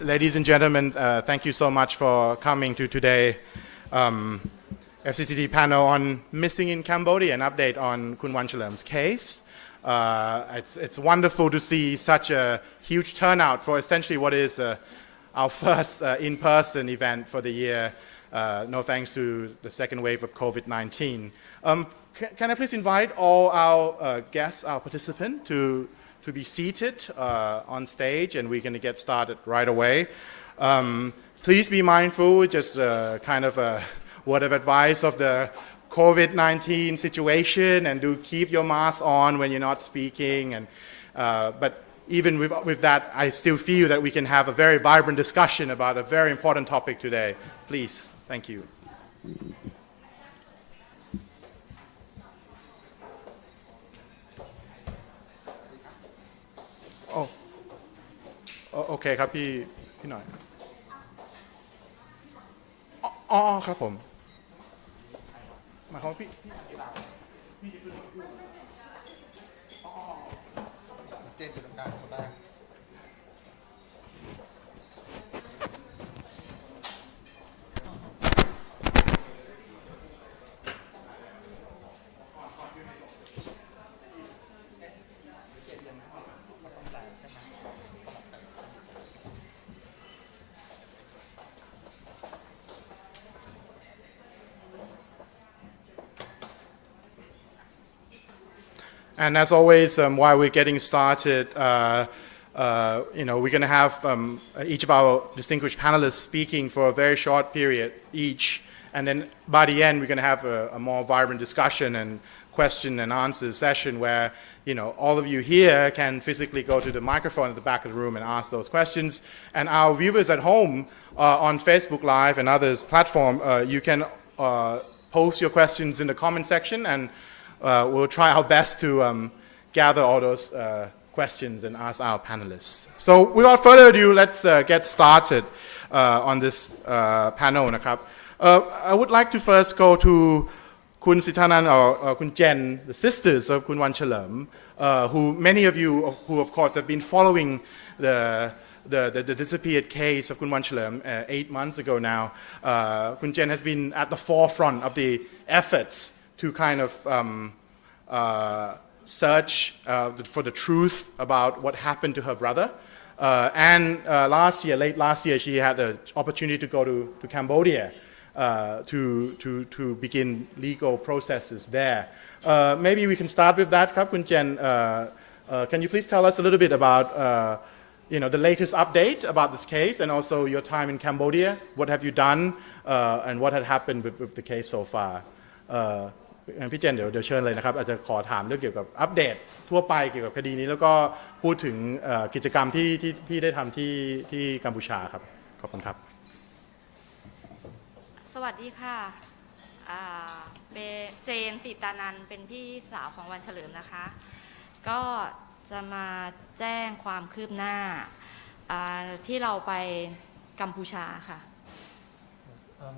ladies and gentlemen, thank you so much for coming to today FCCT panel on missing in Cambodia, an update on Kun Wanchalearm's case. It's wonderful to see such a huge turnout for essentially what is our first in-person event for the year, no thanks to the second wave of COVID-19. Can I please invite all our guests, our participants, to be seated on stage, and we're going to get started right away. Please be mindful, just kind of a word of advice of the COVID-19 situation, and do keep your mask on when you're not speaking. And but even with that, I still feel that we can have a very vibrant discussion about a very important topic today. Please, thank you.โอเคครับพี่หน่อยอ๋อครับผมมาเขาพี่เจนอยู่ตรงกลางคนแรกAnd as always, while we're getting started, we're going to have each of our distinguished panelists speaking for a very short period each. And then by the end, we're going to have a more vibrant discussion and question and answer session where, all of you here can physically go to the microphone at the back of the room and ask those questions. And our viewers at home on Facebook Live and others platform, you can post your questions in the comment section, and we'll try our best to gather all those questions and ask our panelists. So without further ado, let's get started on this panel. I would like to first go to Kun Sitanan or Kun Jen, the sisters of Kun Wanchalearm, who many of you who of course have been following the disappeared case of Kun Wanchalearm 8 months ago now. Kun Jen has been at the forefront of the efforts to kind of search for the truth about what happened to her brother. And late last year, she had the opportunity to go to Cambodia to begin legal processes there. Maybe we can start with that, Kun Jen. Can you please tell us a little bit about the latest update about this case, and also your time in Cambodia? What have you done, and what had happened with the case so far? พี่เจนเดี๋ยวเชิญเลยนะครับอาจจะขอถามเรื่องเกี่ยวกับอัปเดตทั่วไปเกี่ยวกับคดีนี้แล้วก็พูดถึงกิจกรรมที่พี่ได้ทำที่กัมพูชาครับขอบคุณครับสวัสดีค่ะเจนติตานันเป็นพี่สาวของวันเฉลิมนะคะก็จะมาแจ้งความคืบหน้าที่เราไปกัมพูชาค่ะ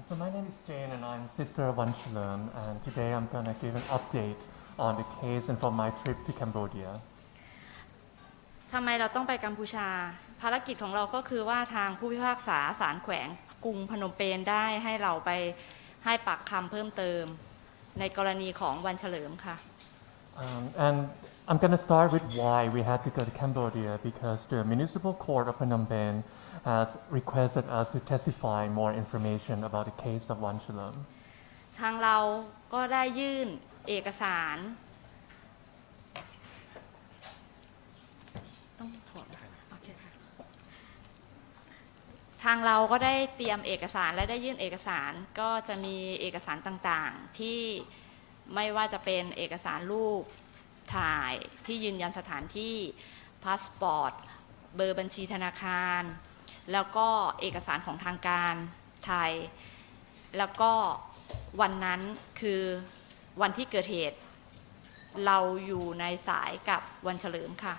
So my name is Jane, and I'm sister of Wahchalearm, and today I'm going to give an update on the case and from my trip to Cambodia. ทำไมเราต้องไปกัมพูชาภารกิจของเราก็คือว่าทางผู้พิพากษาศาลแขวงกรุงพนมเปญได้ให้เราไปให้ปากคำเพิ่มเติมในกรณีของวันเฉลิมค่ะ And I'm going to start with why we had to go to Cambodia, because the Municipal Court of Phnom Penh has requested us to testify more information about the case of Wahchalearm. ทางเราก็ได้ยื่นเอกสารทางเราก็ได้เตรียมเอกสารและได้ยื่นเอกสารก็จะมีเอกสารต่างๆที่ไม่ว่าจะเป็นเอกสารรูปถ่ายที่ยืนยันสถานที่พาสปอร์ตเบอร์บัญชีธนาคารแล้วก็เอกสารของทางการไทยแล้วก็วันนั้นคือวันที่เกิดเหตุเราอยู่ในสายกับวันเฉลิมค่ะ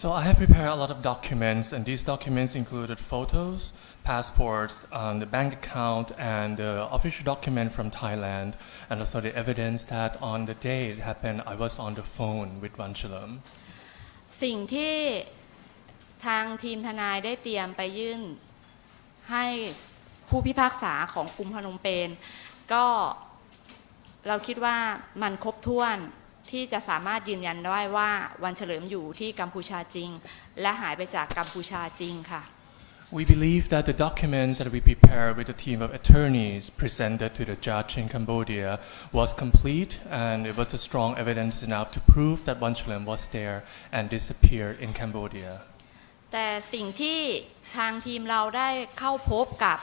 So I have prepared a lot of documents, and these documents included photos, passports, the bank account, and the official document from Thailand, and also the evidence that on the day it happened, I was on the phone with Wahchalearm. สิ่งที่ ทางทีมทนายได้เตรียมไปยื่นให้ผู้พิพากษาของกรุงพนมเปญก็เราคิดว่ามันครบถ้วนที่จะสามารถยืนยันได้ว่าวันเฉลิมอยู่ที่กัมพูชาจริงและหายไปจากกัมพูชาจริงค่ะ We believe that the documents that we prepared with a team of attorneys presented to the judge in Cambodia was complete and it was a strong evidence enough to prove that Wahchalearm was there and disappeared in Cambodia. แต่สิ่งที่ทางทีมเราได้เข้าพบกับ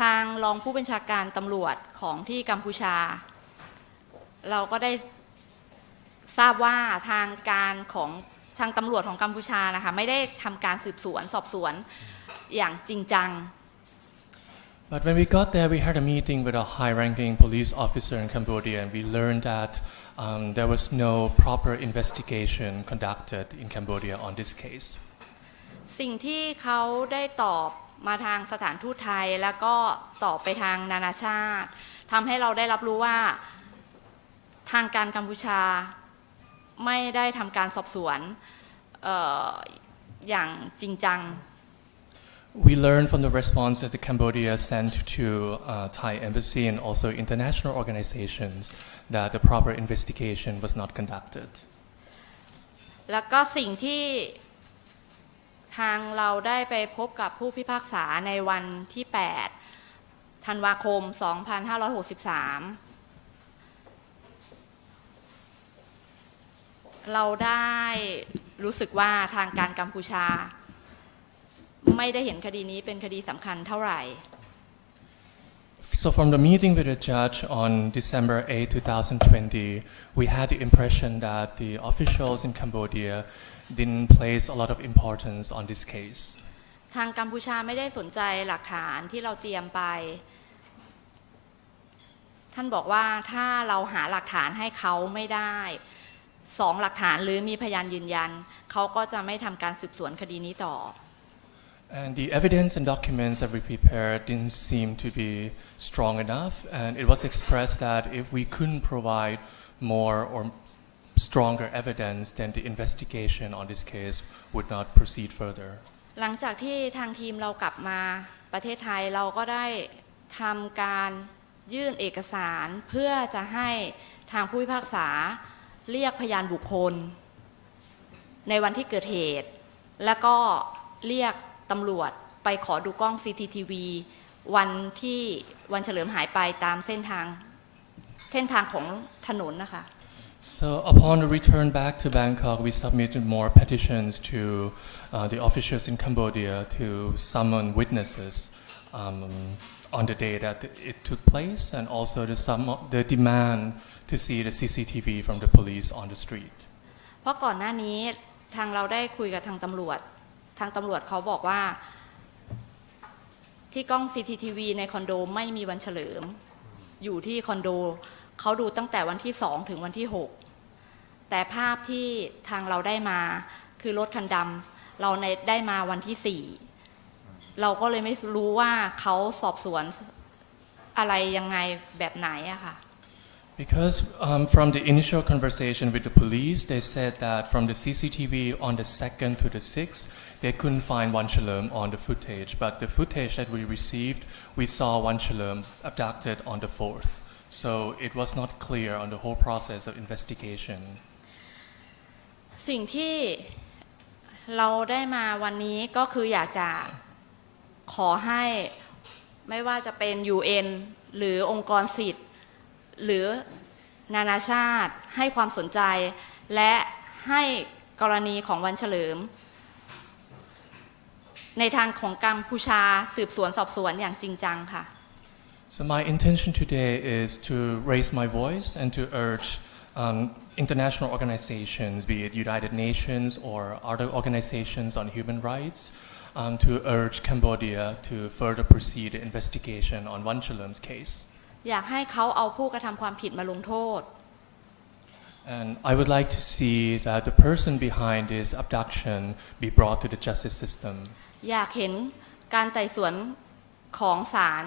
ทางรองผู้บัญชาการตำรวจของที่กัมพูชาเราก็ได้ทราบว่าทางการของทางตำรวจของกัมพูชานะคะไม่ได้ทำการสืบสวนสอบสวนอย่างจริงจัง But when we got there, we had a meeting with a high-ranking police officer in Cambodia, and we learned that there was no proper investigation conducted in Cambodia on this case. สิ่งที่เขาได้ตอบมาทางสถานทูตไทยแล้วก็ตอบไปทางนานาชาติทำให้เราได้รับรู้ว่าทางการกัมพูชาไม่ได้ทำการสอบสวนอย่างจริงจัง We learned from the response that the Cambodia sent to Thai embassy and also international organizations that the proper investigation was not conducted. แล้วก็สิ่งที่ทางเราได้ไปพบกับผู้พิพากษาในวันที่ 8 ธันวาคม 2563 เราได้รู้สึกว่าทางการกัมพูชาไม่ได้เห็นคดีนี้เป็นคดีสำคัญเท่าไหร่ So from the meeting with the judge on December 8, 2020, we had the impression that the officials in Cambodia didn't place a lot of importance on this case. ทางกัมพูชาไม่ได้สนใจหลักฐานที่เราเตรียมไปท่านบอกว่าถ้าเราหาหลักฐานให้เขาไม่ได้2 หลักฐานหรือมีพยานยืนยันเขาก็จะไม่ทำการสืบสวนคดีนี้ต่อ And the evidence and documents that we prepared didn't seem to be strong enough, and it was expressed that if we couldn't provide more or stronger evidence, then the investigation on this case would not proceed further. หลังจากที่ทางทีมเรากลับมาประเทศไทยเราก็ได้ทำการยื่นเอกสารเพื่อจะให้ทางผู้พิพากษาเรียกพยานบุคคลในวันที่เกิดเหตุแล้วก็เรียกตำรวจไปขอดูกล้อง CCTV วันที่วันเฉลิมหายไปตามเส้นทางของถนนนะคะ So upon the return back to Bangkok, we submitted more petitions to the officials in Cambodia to summon witnesses on the day that it took place, and also the demand to see the CCTV from the police on the street. เพราะก่อนหน้านี้ทางเราได้คุยกับทางตำรวจเขาบอกว่าที่กล้อง CCTV ในคอนโดไม่มีวันเฉลิมอยู่ที่คอนโดเขาดูตั้งแต่วันที่2ถึงวันที่6แต่ภาพที่ทางเราได้มาคือรถคันดำเราได้มาวันที่4เราก็เลยไม่รู้ว่าเขาสอบสวนอะไรยังไงแบบไหนอะค่ะ Because from the initial conversation with the police, they said that from the CCTV on the 2nd to the 6th, they couldn't find Wahchalearm on the footage. But the footage that we received, we saw Wahchalearm abducted on the 4th. So it was not clear on the whole process of investigation. สิ่งที่เราได้มาวันนี้ก็คืออยากจะขอให้ไม่ว่าจะเป็น UN หรือองค์กรสิทธิ์หรือนานาชาติให้ความสนใจและให้กรณีของวันเฉลิมในทางของกัมพูชาสืบสวนสอบสวนอย่างจริงจังค่ะ So my intention today is to raise my voice and to urge international organizations, be it United Nations or other organizations on human rights, to urge Cambodia to further proceed the investigation on Wahchalearm's case. อยากให้เขาเอาผู้กระทำความผิดมาลงโทษ And I would like to see that the person behind this abduction be brought to the justice system. อยากเห็นการไต่สวนของศาล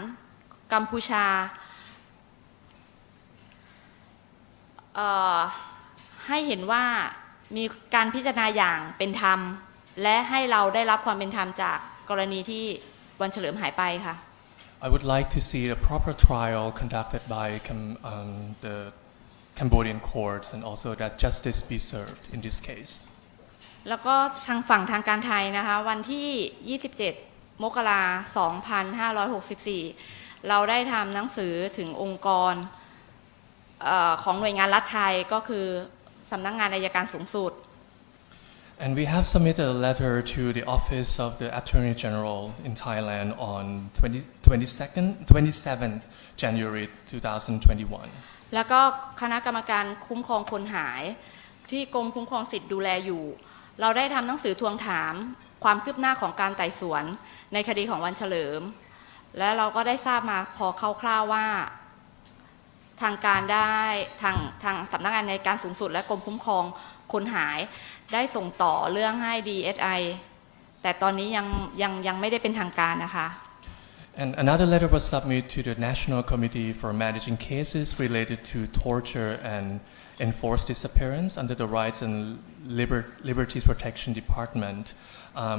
กัมพูชาให้เห็นว่ามีการพิจารณาอย่างเป็นธรรม และให้เราได้รับความเป็นธรรมจากกรณีที่วันเฉลิมหายไปค่ะ I would like to see a proper trial conducted by the Cambodian courts and also that justice be served in this case. แล้วก็ทางฝั่งทางการไทยนะคะวันที่ 27 มกราคม 2564 เราได้ทำหนังสือถึงองค์กรของหน่วยงานรัฐไทยก็คือสำนักงานอัยการสูงสุด And we have submitted a letter to the Office of the Attorney General in Thailand on 27th January 2021. แล้วก็คณะกรรมการคุ้มครองคนหายที่กรมคุ้มครองสิทธิ์ดูแลอยู่ เราได้ทำหนังสือทวงถามความคืบหน้าของการไต่สวนในคดีของวันเฉลิม และเราก็ได้ทราบมาพอคร่าวๆว่าทางการได้ทางสำนักงานในการสูงสุดและกรมคุ้มครองคนหายได้ส่งต่อเรื่องให้ DSI แต่ตอนนี้ยังไม่ได้เป็นทางการนะคะ And another letter was submitted to the National Committee for Managing Cases related to torture and enforced disappearance under the Rights and Liberties Protection Department.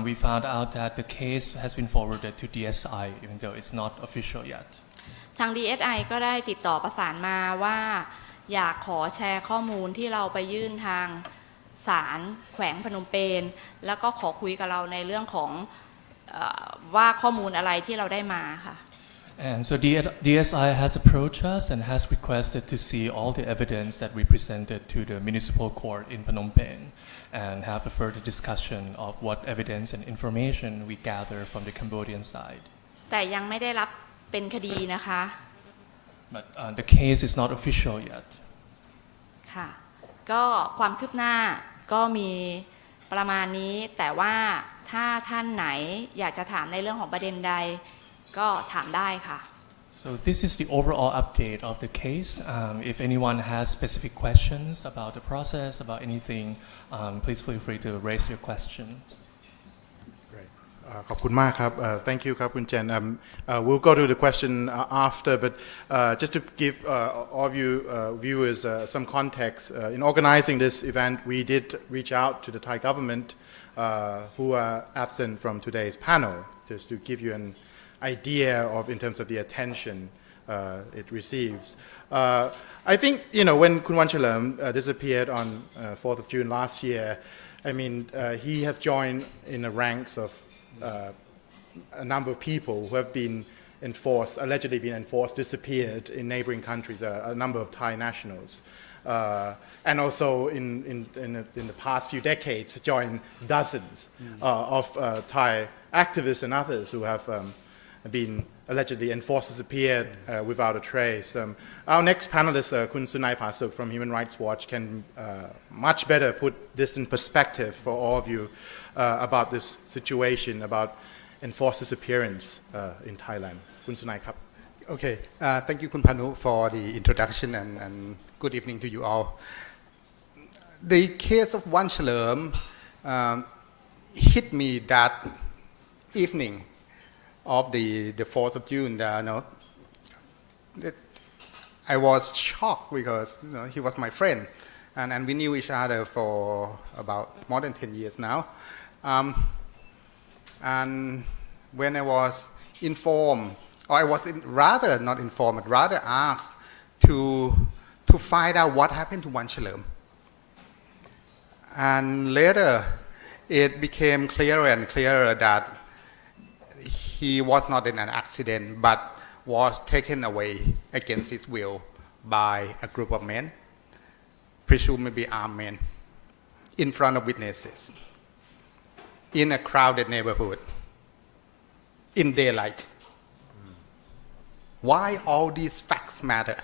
We found out that the case has been forwarded to DSI, even though it's not official yet. ทาง DSI ก็ได้ติดต่อประสานมาว่าอยากขอแชร์ข้อมูลที่เราไปยื่นทางศาลแขวงพนมเปญแล้วก็ขอคุยกับเราในเรื่องของว่าข้อมูลอะไรที่เราได้มาค่ะ And so DSI has approached us and has requested to see all the evidence that we presented to the municipal court in Phnom Penh and have a further discussion of what evidence and information we gather from the Cambodian side. แต่ยังไม่ได้รับเป็นคดีนะคะ But the case is not official yet. ค่ะก็ความคืบหน้าก็มีประมาณนี้แต่ว่าถ้าท่านไหนอยากจะถามในเรื่องของประเด็นใดก็ถามได้ค่ะ So this is the overall update of the case. If anyone has specific questions about the process, about anything, please feel free to raise your question. Great. ขอบคุณมากครับ Thank you ครับคุณเจน We'll go to the question after, but just to give all of you viewers some context, in organizing this event, we did reach out to the Thai government who are absent from today's panel, just to give you an idea of in terms of the attention it receives. I think, when Kun Wanchalearm disappeared on 4th of June last year, I mean, he has joined in the ranks of a number of people who have been allegedly been enforced, disappeared in neighboring countries, a number of Thai nationals. And also in the past few decades, joined dozens of Thai activists and others who have been allegedly enforced, disappeared without a trace. Our next panelist, Kun Sunai Pasuk from Human Rights Watch, can much better put this in perspective for all of you about this situation, about enforced disappearance in Thailand. Kun Sunai, Kap. Okay, thank you, Kun Panu, for the introduction and good evening to you all. The case of Wanchalearm hit me that evening of the 4th of June. I was shocked because he was my friend, and we knew each other for about more than 10 years now. And when I was informed, or I was rather not informed, but rather asked to find out what happened to Wanchalearm. And later, it became clearer and clearer that he was not in an accident, but was taken away against his will by a group of men, presumably armed men, in front of witnesses, in a crowded neighborhood, in daylight. Why all these facts matter?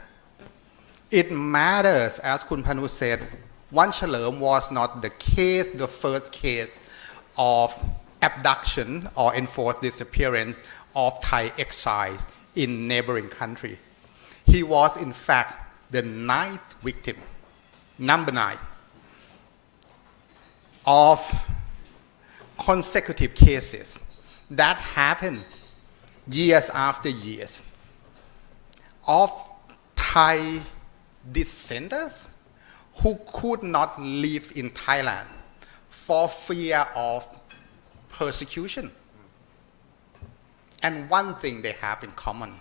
It matters, as Kun Panu said, Wanchalearm was not the first case of abduction or enforced disappearance of Thai exiles in neighboring country. He was in fact the 9th victim, number 9, of consecutive cases that happened years after years of Thai dissenters who could not live in Thailand for fear of persecution. And one thing they have in common,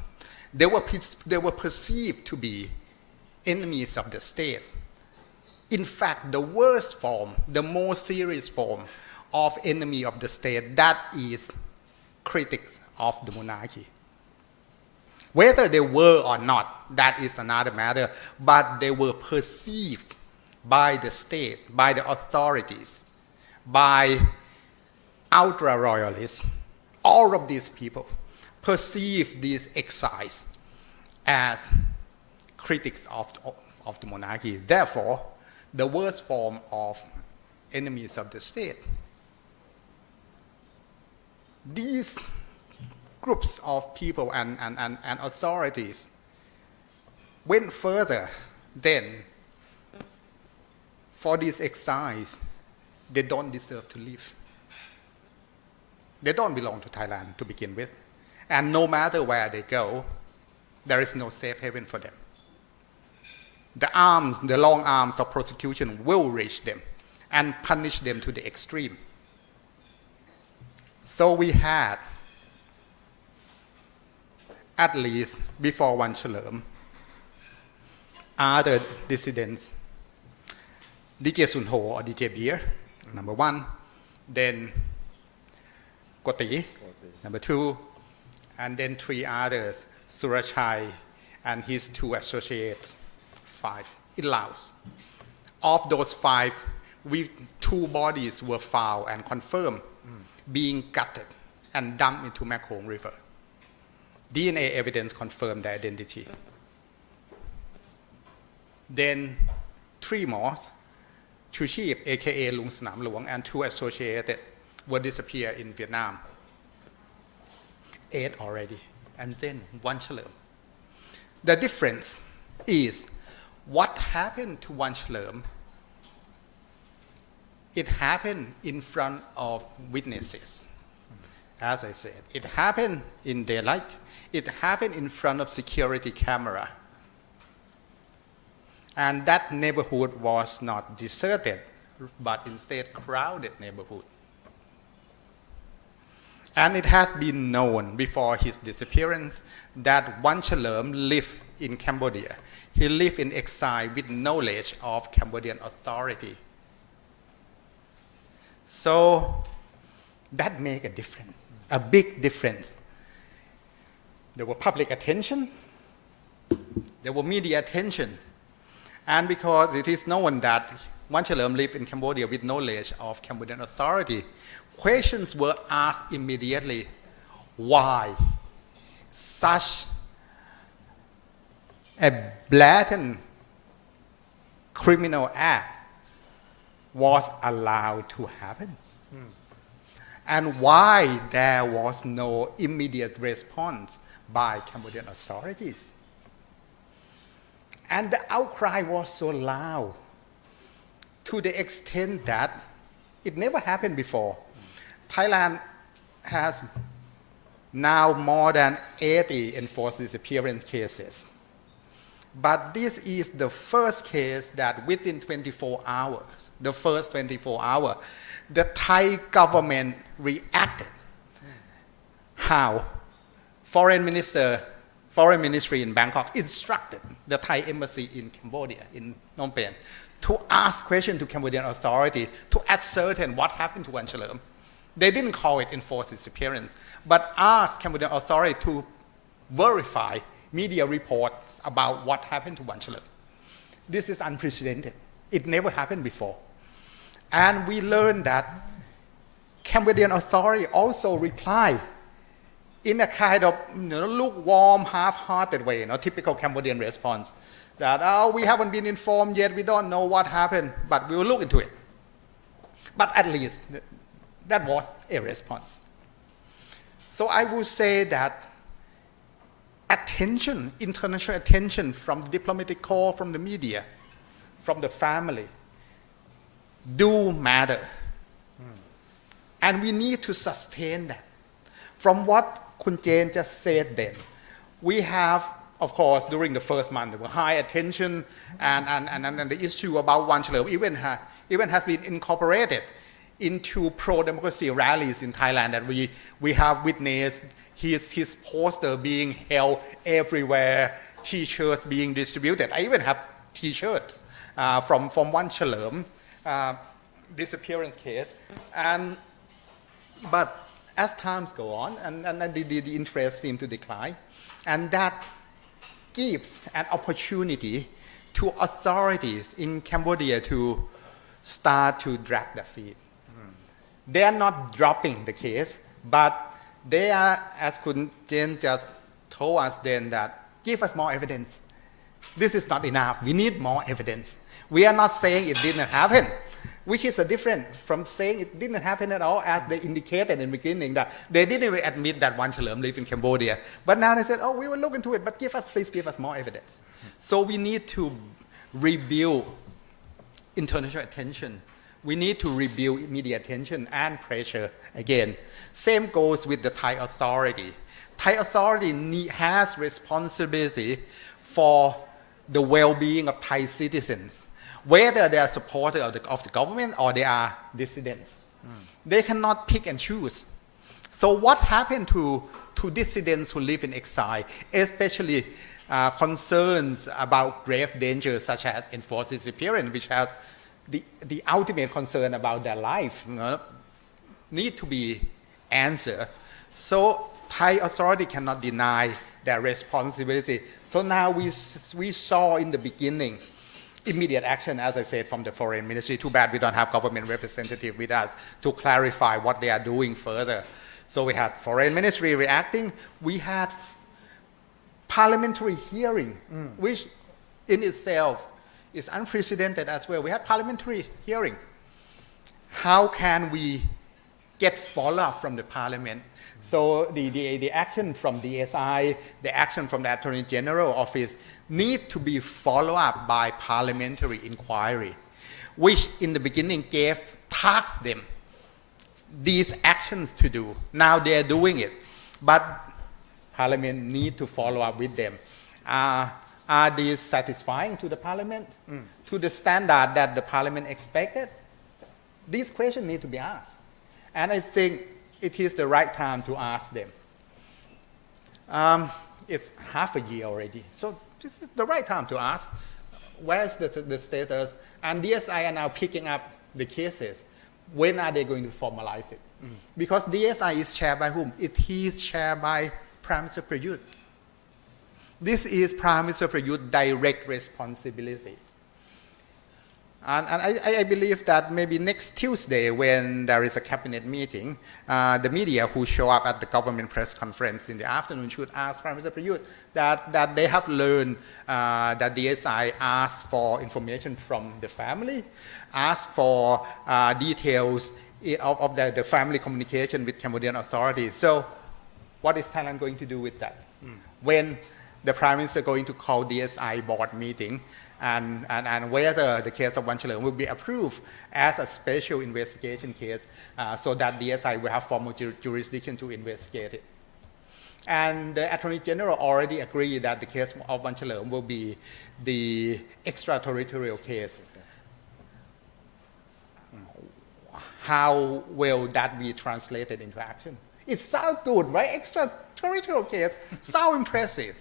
they were perceived to be enemies of the state. In fact, the worst form, the most serious form of enemy of the state, that is critics of the monarchy. Whether they were or not, that is another matter, but they were perceived by the state, by the authorities, by ultra-royalists. All of these people perceive these exiles as critics of the monarchy. Therefore, the worst form of enemies of the state. These groups of people and authorities went further. Then, for these exiles, they don't deserve to live. They don't belong to Thailand to begin with. And no matter where they go, there is no safe haven for them. The long arms of prosecution will reach them and punish them to the extreme. So we had, at least before Wanchalearm, other dissidents, DJ Sunho or DJ Beer, number one, then Koti, number two, and then three others, Surachai and his two associates, 5, in Laos. Of those 5, two bodies were found and confirmed being gutted and dumped into Mekong River. DNA evidence confirmed their identity. Then 3 more, Chushib, aka Lung Sanam Luang, and 2 associated were disappeared in Vietnam. 8 already, and then Wanchalearm. The difference is what happened to Wanchalearm. It happened in front of witnesses. As I said, it happened in daylight. It happened in front of security camera. And that neighborhood was not deserted, but instead crowded neighborhood. And it has been known before his disappearance that Wanchalearm lived in Cambodia. He lived in exile with knowledge of Cambodian authority. So that made a difference, a big difference. There was public attention, there was media attention, and because it is known that Wanchalearm lived in Cambodia with knowledge of Cambodian authority, questions were asked immediately. Why such a blatant criminal act was allowed to happen? And why there was no immediate response by Cambodian authorities? And the outcry was so loud to the extent that it never happened before. Thailand has now more than 80 enforced disappearance cases. But this is the first case that within 24 hours, the first 24 hours, the Thai government reacted. How? Foreign Ministry in Bangkok instructed the Thai embassy in Cambodia, in Phnom Penh, to ask questions to Cambodian authority to ascertain what happened to Wanchalearm. They didn't call it enforced disappearance, but asked Cambodian authority to verify media reports about what happened to Wanchalearm. This is unprecedented. It never happened before. And we learned that Cambodian authority also replied in a kind of lukewarm, half-hearted way, typical Cambodian response, that, oh, we haven't been informed yet, we don't know what happened, but we will look into it. But at least that was a response. So I would say that attention, international attention from the diplomatic corps, from the media, from the family, do matter. And we need to sustain that. From what Kun Jane just said then, we have, of course, during the first month, there was high attention, and the issue about Wanchalearm even has been incorporated into pro-democracy rallies in Thailand that we have witnessed his poster being held everywhere, T-shirts being distributed. I even have T-shirts from Wanchalearm disappearance case. But as times go on, and the interest seems to decline, and that gives an opportunity to authorities in Cambodia to start to drag their feet. They are not dropping the case, but they are, as Kun Jen just told us then, that give us more evidence. This is not enough. We need more evidence. We are not saying it didn't happen, which is different from saying it didn't happen at all, as they indicated in the beginning that they didn't even admit that Wanchalearm lived in Cambodia. But now they said, oh, we will look into it, but please give us more evidence. So we need to rebuild international attention. We need to rebuild media attention and pressure again. Same goes with the Thai authority. Thai authority has responsibility for the well-being of Thai citizens, whether they are supporters of the government or they are dissidents. They cannot pick and choose. So what happened to dissidents who live in exile, especially concerns about grave dangers such as enforced disappearance, which has the ultimate concern about their life, need to be answered. So Thai authority cannot deny their responsibility. So now we saw in the beginning immediate action, as I said, from the foreign ministry. Too bad we don't have government representative with us to clarify what they are doing further. So we had foreign ministry reacting. We had parliamentary hearing, which in itself is unprecedented as well. We had parliamentary hearing. How can we get follow-up from the parliament? So the action from DSI, the action from the Attorney General Office need to be followed up by parliamentary inquiry, which in the beginning tasked them these actions to do. Now they are doing it, but parliament need to follow up with them. Are these satisfying to the parliament, to the standard that the parliament expected? These questions need to be asked. And I think it is the right time to ask them. It's half a year already. So this is the right time to ask, where's the status? And DSI are now picking up the cases. When are they going to formalize it? Because DSI is chaired by whom? It is chaired by Prime Minister Prayut. This is Prime Minister Prayut's direct responsibility. And I believe that maybe next Tuesday, when there is a cabinet meeting, the media who show up at the government press conference in the afternoon should ask Prime Minister Prayut that they have learned that DSI asked for information from the family, asked for details of the family communication with Cambodian authorities. So what is Thailand going to do with that? When the Prime Minister going to call DSI board meeting, and whether the case of Wanchalearm will be approved as a special investigation case so that DSI will have formal jurisdiction to investigate it. And the Attorney General already agreed that the case of Wanchalearm will be the extraterritorial case. How will that be translated into action? It sounds good, right? Extraterritorial case, sounds impressive.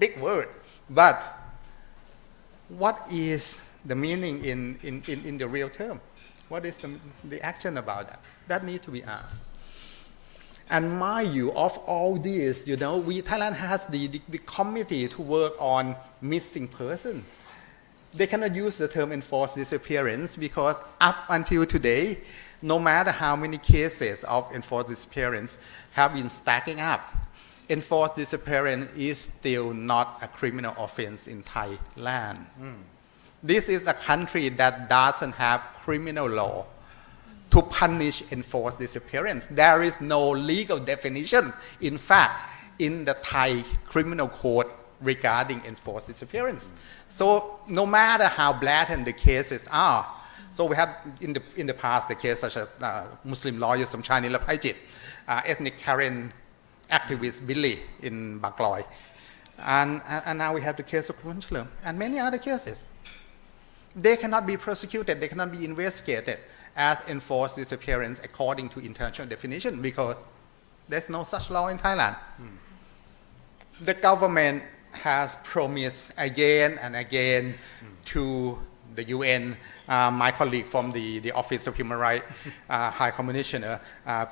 Big word. But what is the meaning in the real term? What is the action about that? That needs to be asked. And mind you, of all this, Thailand has the committee to work on missing person. They cannot use the term enforced disappearance because up until today, no matter how many cases of enforced disappearance have been stacking up, enforced disappearance is still not a criminal offense in Thailand. This is a country that doesn't have criminal law to punish enforced disappearance. There is no legal definition, in fact, in the Thai criminal code regarding enforced disappearance. So no matter how blatant the cases are, so we have in the past the case such as Muslim lawyer Somchai Nilaphaijit, ethnic Karen activist Billy in Bakloi, and now we have the case of Wanchalearm and many other cases. They cannot be prosecuted, they cannot be investigated, as enforced disappearance according to international definition because there's no such law in Thailand. The government has promised again and again to the UN. My colleague from the Office of Human Rights High Commissioner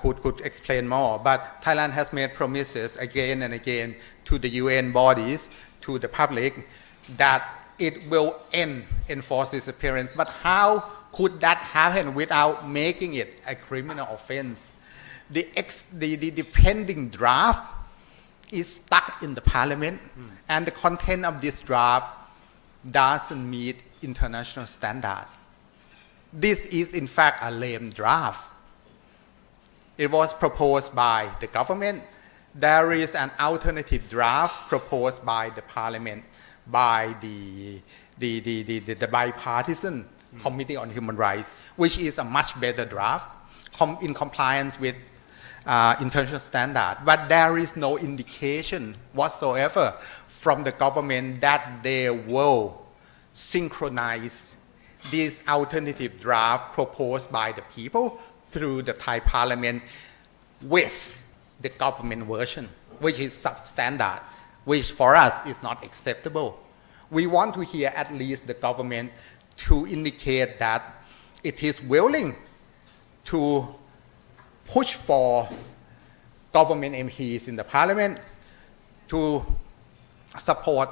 could explain more. But Thailand has made promises again and again to the UN bodies, to the public, that it will end enforced disappearance. But how could that happen without making it a criminal offense? The pending draft is stuck in the parliament, and the content of this draft doesn't meet international standards. This is in fact a lame draft. It was proposed by the government. There is an alternative draft proposed by the parliament, by the bipartisan Committee on Human Rights, which is a much better draft in compliance with international standard. But there is no indication whatsoever from the government that they will synchronize this alternative draft proposed by the people through the Thai parliament with the government version, which is substandard, which for us is not acceptable. We want to hear at least the government to indicate that it is willing to push for government MPs in the parliament to support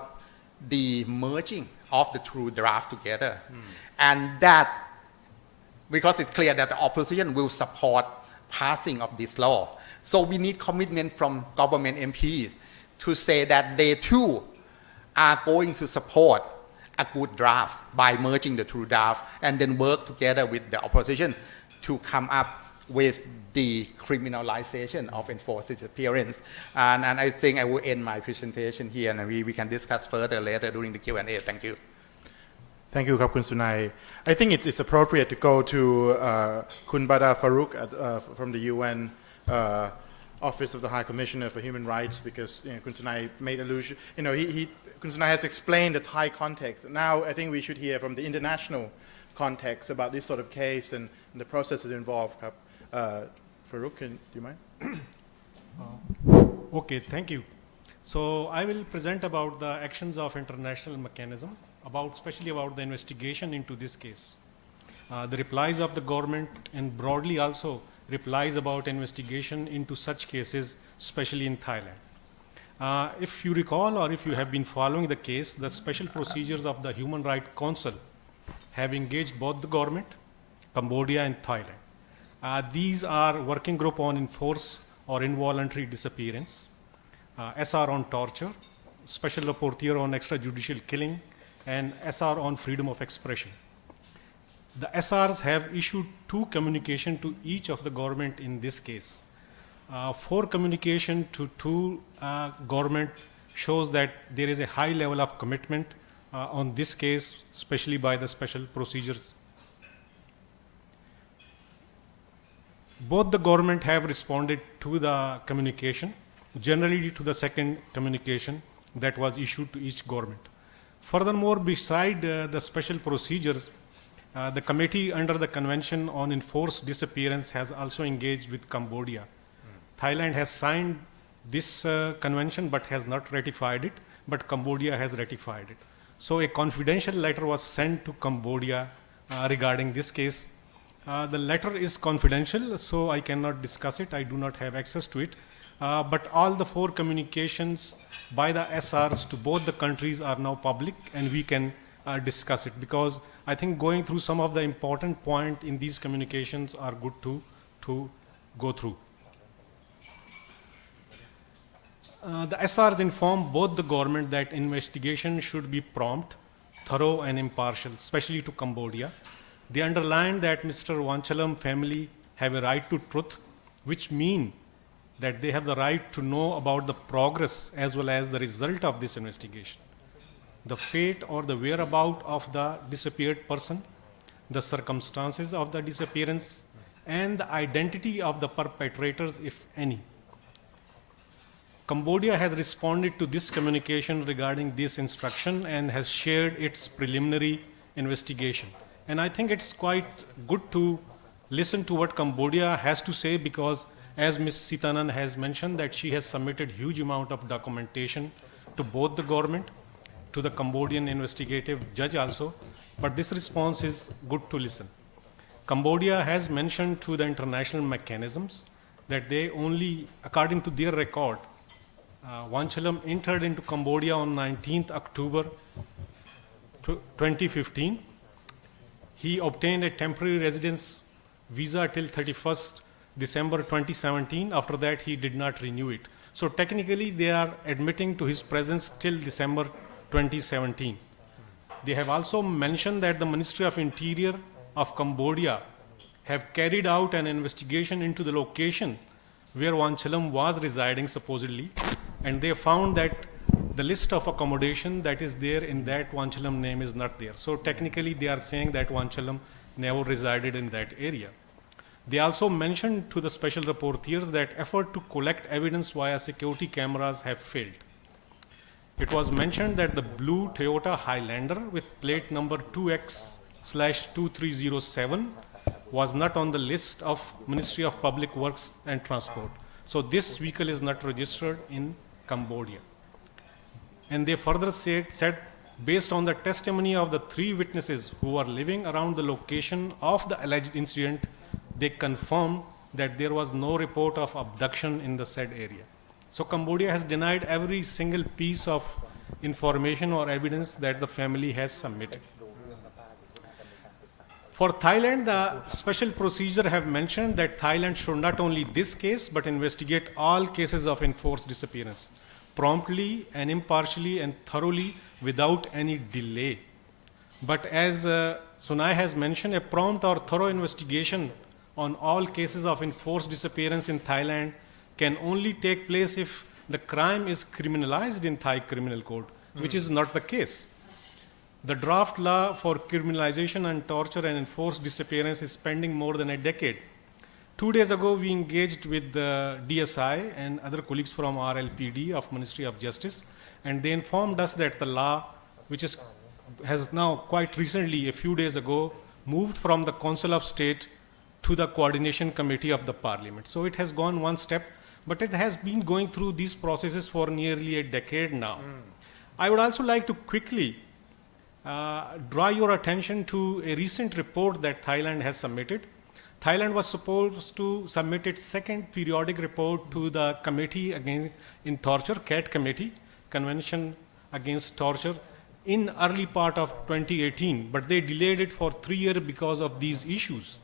the merging of the two drafts together. And that, because it's clear that the opposition will support passing of this law. So we need commitment from government MPs to say that they too are going to support a good draft by merging the two drafts and then work together with the opposition to come up with the criminalization of enforced disappearance. And I think I will end my presentation here, and we can discuss further later during the Q&A. Thank you. Thank you, Khun Sunai. I think it's appropriate to go to Khun Bada Farouk from the UN Office of the High Commissioner for Human Rights, because Khun Sunai made allusion. Khun Sunai has explained the Thai context. Now I think we should hear from the international context about this sort of case and the processes involved. Farouk, do you mind? Okay, thank you. So I will present about the actions of international mechanism, especially about the investigation into this case. The replies of the government, and broadly also replies about investigation into such cases, especially in Thailand. If you recall, or if you have been following the case, the special procedures of the Human Rights Council have engaged both the government, Cambodia and Thailand. These are working group on enforced or involuntary disappearance, SR on torture, special rapporteur on extrajudicial killing, and SR on freedom of expression. The SRs have issued 2 communications to each of the government in this case. 4 communication to 2 government shows that there is a high level of commitment on this case, especially by the special procedures. Both the government have responded to the communication, generally to the second communication that was issued to each government. Furthermore, beside the special procedures, the committee under the Convention on Enforced Disappearance has also engaged with Cambodia. Thailand has signed this convention but has not ratified it, but Cambodia has ratified it. So a confidential letter was sent to Cambodia regarding this case. The letter is confidential, so I cannot discuss it. I do not have access to it. But all the 4 communications by the SRs to both the countries are now public, and we can discuss it, because I think going through some of the important points in these communications are good to go through. The SRs inform both the government that investigation should be prompt, thorough and impartial, especially to Cambodia. They underline that Mr. Wanchalearm family have a right to truth, which mean that they have the right to know about the progress as well as the result of this investigation, the fate or the whereabout of the disappeared person, the circumstances of the disappearance, and the identity of the perpetrators, if any. Cambodia has responded to this communication regarding this instruction and has shared its preliminary investigation. And I think it's quite good to listen to what Cambodia has to say, because as Ms. Sitanan has mentioned, that she has submitted huge amount of documentation to both the government, to the Cambodian investigative judge also, but this response is good to listen. Cambodia has mentioned to the international mechanisms that they only, according to their record, Wanchalearm entered into Cambodia on 19th October 2015. He obtained a temporary residence visa till 31st December 2017. After that, he did not renew it. So technically, they are admitting to his presence till December 2017. They have also mentioned that the Ministry of Interior of Cambodia have carried out an investigation into the location where Wanchalearm was residing supposedly, and they found that the list of accommodation that is there in that Wanchalearm name is not there. So technically they are saying that Wanchalearm never resided in that area. They also mentioned to the special rapporteurs that effort to collect evidence via security cameras have failed. It was mentioned that the blue Toyota Highlander with plate number 2X/2307 was not on the list of Ministry of Public Works and Transport. So this vehicle is not registered in Cambodia. And they further said, based on the testimony of the 3 witnesses who were living around the location of the alleged incident, they confirmed that there was no report of abduction in the said area. So Cambodia has denied every single piece of information or evidence that the family has submitted. For Thailand, the special procedure have mentioned that Thailand should not only this case, but investigate all cases of enforced disappearance promptly and impartially and thoroughly without any delay. But as Sunai has mentioned, a prompt or thorough investigation on all cases of enforced disappearance in Thailand can only take place if the crime is criminalized in Thai criminal code, which is not the case. The draft law for criminalization and torture and enforced disappearance is pending more than a decade. 2 days ago, we engaged with the DSI and other colleagues from RLPD of Ministry of Justice, and they informed us that the law, which has now quite recently, a few days ago, moved from the Council of State to the Coordination Committee of the Parliament. So it has gone one step, but it has been going through these processes for nearly a decade now. I would also like to quickly draw your attention to a recent report that Thailand has submitted. Thailand was supposed to submit its second periodic report to the Committee in Torture, CAT Committee, Convention Against Torture, in early part of 2018, but they delayed it for 3 years because of these issues.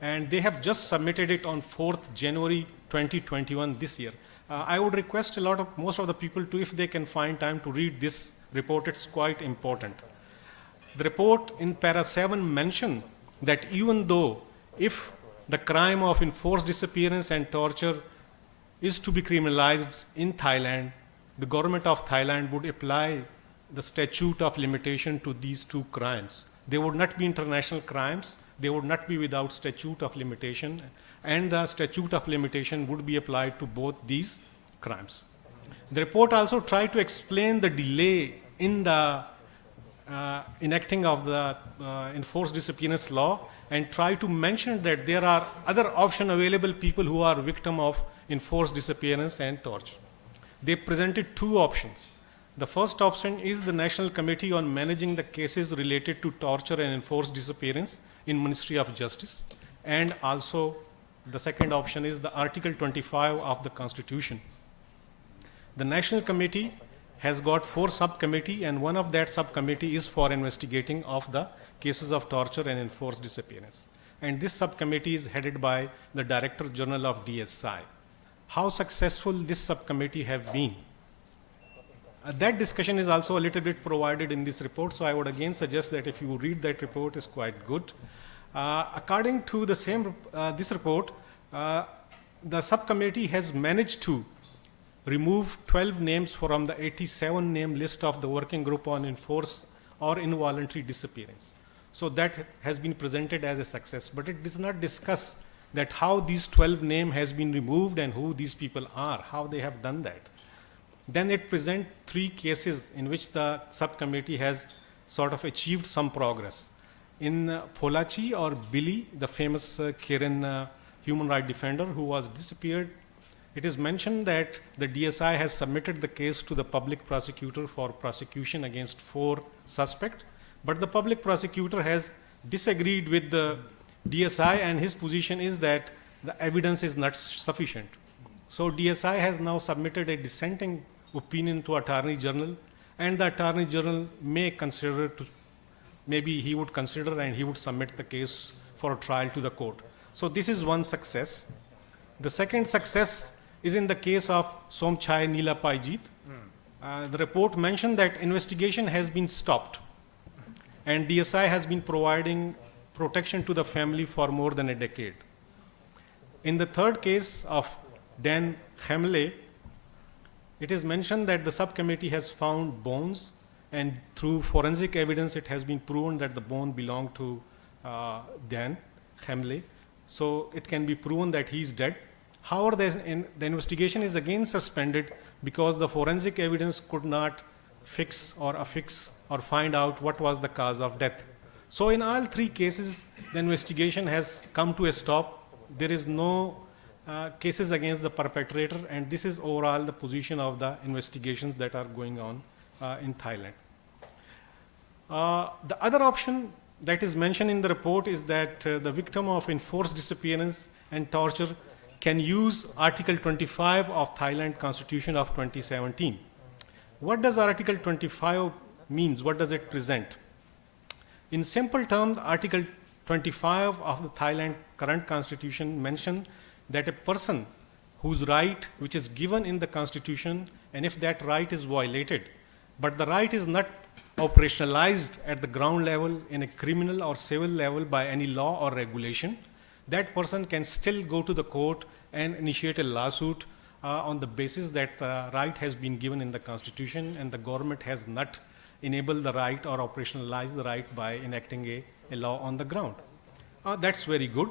And they have just submitted it on 4th January 2021 this year. I would request most of the people to, if they can find time to read this report, it's quite important. The report in para 7 mentioned that even though if the crime of enforced disappearance and torture is to be criminalized in Thailand, the government of Thailand would apply the statute of limitation to these 2 crimes. They would not be international crimes, they would not be without statute of limitation, and the statute of limitation would be applied to both these crimes. The report also tried to explain the delay in the enacting of the enforced disappearance law, and try to mention that there are other options available people who are victim of enforced disappearance and torture. They presented 2 options. The first option is the National Committee on Managing the Cases Related to Torture and Enforced Disappearance in Ministry of Justice, and also the second option is the Article 25 of the Constitution. The National Committee has got 4 subcommittees, and one of that subcommittee is for investigating of the cases of torture and enforced disappearance. And this subcommittee is headed by the Director General of DSI. How successful this subcommittee have been? That discussion is also a little bit provided in this report, so I would again suggest that if you read that report, it's quite good. According to the same this report, the subcommittee has managed to remove 12 names from the 87 name list of the working group on enforced or involuntary disappearance. So that has been presented as a success, but it does not discuss that how these 12 names has been removed and who these people are, how they have done that. Then it presents 3 cases in which the subcommittee has sort of achieved some progress. in Pholachi or Billy, the famous Karen human rights defender who was disappeared, it is mentioned that the DSI has submitted the case to the public prosecutor for prosecution against 4 suspects, but the public prosecutor has disagreed with the DSI, and his position is that the evidence is not sufficient. So DSI has now submitted a dissenting opinion to Attorney General, and the Attorney General may consider to, maybe he would consider and he would submit the case for a trial to the court. So this is one success. The second success is in the case of Somchai Nila Paijit. The report mentioned that investigation has been stopped, and DSI has been providing protection to the family for more than a decade. In the third case of Dan Hamle, it is mentioned that the subcommittee has found bones, and through forensic evidence it has been proven that the bone belonged to Dan Hamle. So it can be proven that he is dead. However, the investigation is again suspended because the forensic evidence could not fix or affix or find out what was the cause of death. So in all 3 cases, the investigation has come to a stop. There is no cases against the perpetrator, and this is overall the position of the investigations that are going on in Thailand. The other option that is mentioned in the report is that the victim of enforced disappearance and torture can use Article 25 of Thailand Constitution of 2017. What does Article 25 means? What does it present? In simple terms, Article 25 of the Thailand current constitution mentions that a person whose right which is given in the constitution, and if that right is violated, but the right is not operationalized at the ground level in a criminal or civil level by any law or regulation, that person can still go to the court and initiate a lawsuit on the basis that the right has been given in the constitution and the government has not enabled the right or operationalized the right by enacting a law on the ground. That's very good.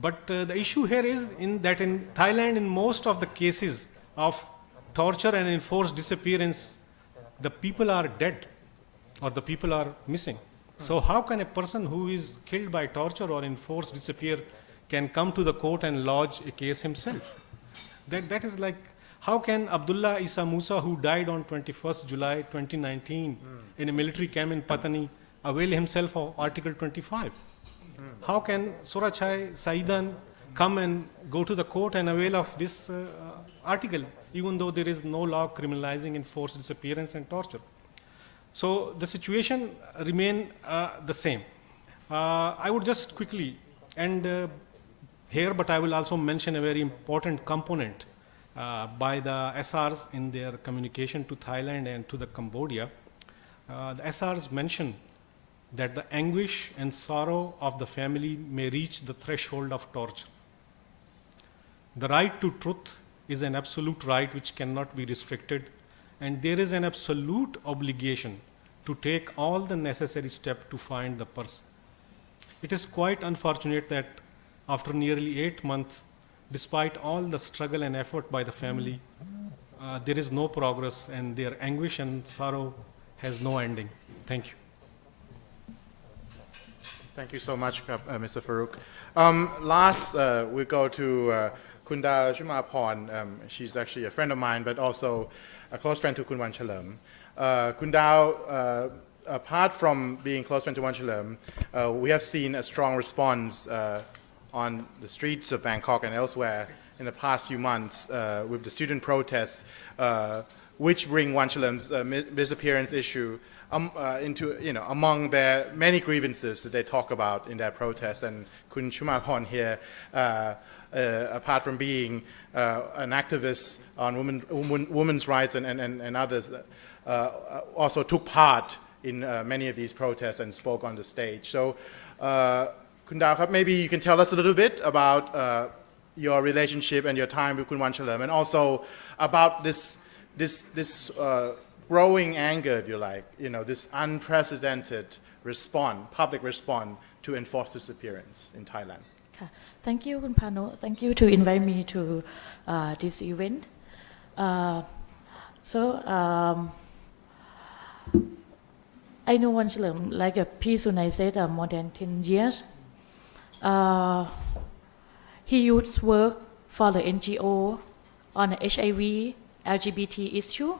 But the issue here is that in Thailand, in most of the cases of torture and enforced disappearance, the people are dead or the people are missing. So how can a person who is killed by torture or enforced disappear can come to the court and lodge a case himself? That is like, how can Abdullah Isa Musa, who died on 21st July 2019 in a military camp in Patani, avail himself of Article 25? How can Surachai Saidan come and go to the court and avail of this article, even though there is no law criminalizing enforced disappearance and torture? So the situation remain the same. I would just quickly end here, but I will also mention a very important component by the SRs in their communication to Thailand and to the Cambodia. The SRs mention that the anguish and sorrow of the family may reach the threshold of torture. The right to truth is an absolute right which cannot be restricted, and there is an absolute obligation to take all the necessary steps to find the person. It is quite unfortunate that after nearly 8 months, despite all the struggle and effort by the family, there is no progress, and their anguish and sorrow has no ending. Thank you. Thank you so much, Mr. Farouk. Last, we go to Kun Dao Chumaporn. She's actually a friend of mine, but also a close friend to Kun Wanchalearm. Kun Dao, apart from being close friend to Wanchalearm, we have seen a strong response on the streets of Bangkok and elsewhere in the past few months with the student protests, which bring Wanchalearm's disappearance issue into, among their many grievances that they talk about in their protests. And Kun Chumaporn here, apart from being an activist on women's rights and others, also took part in many of these protests and spoke on the stage. So, Kun Dao, maybe you can tell us a little bit about your relationship and your time with Kun Wanchalearm, and also about this growing anger, if you like, this unprecedented response, public response to enforced disappearance in Thailand. Thank you, Kun Pano. Thank you to invite me to this event. I know Wanchalearm, like P. Sunai said, more than 10 years. He used to work for the NGO on the HIV, LGBT issue.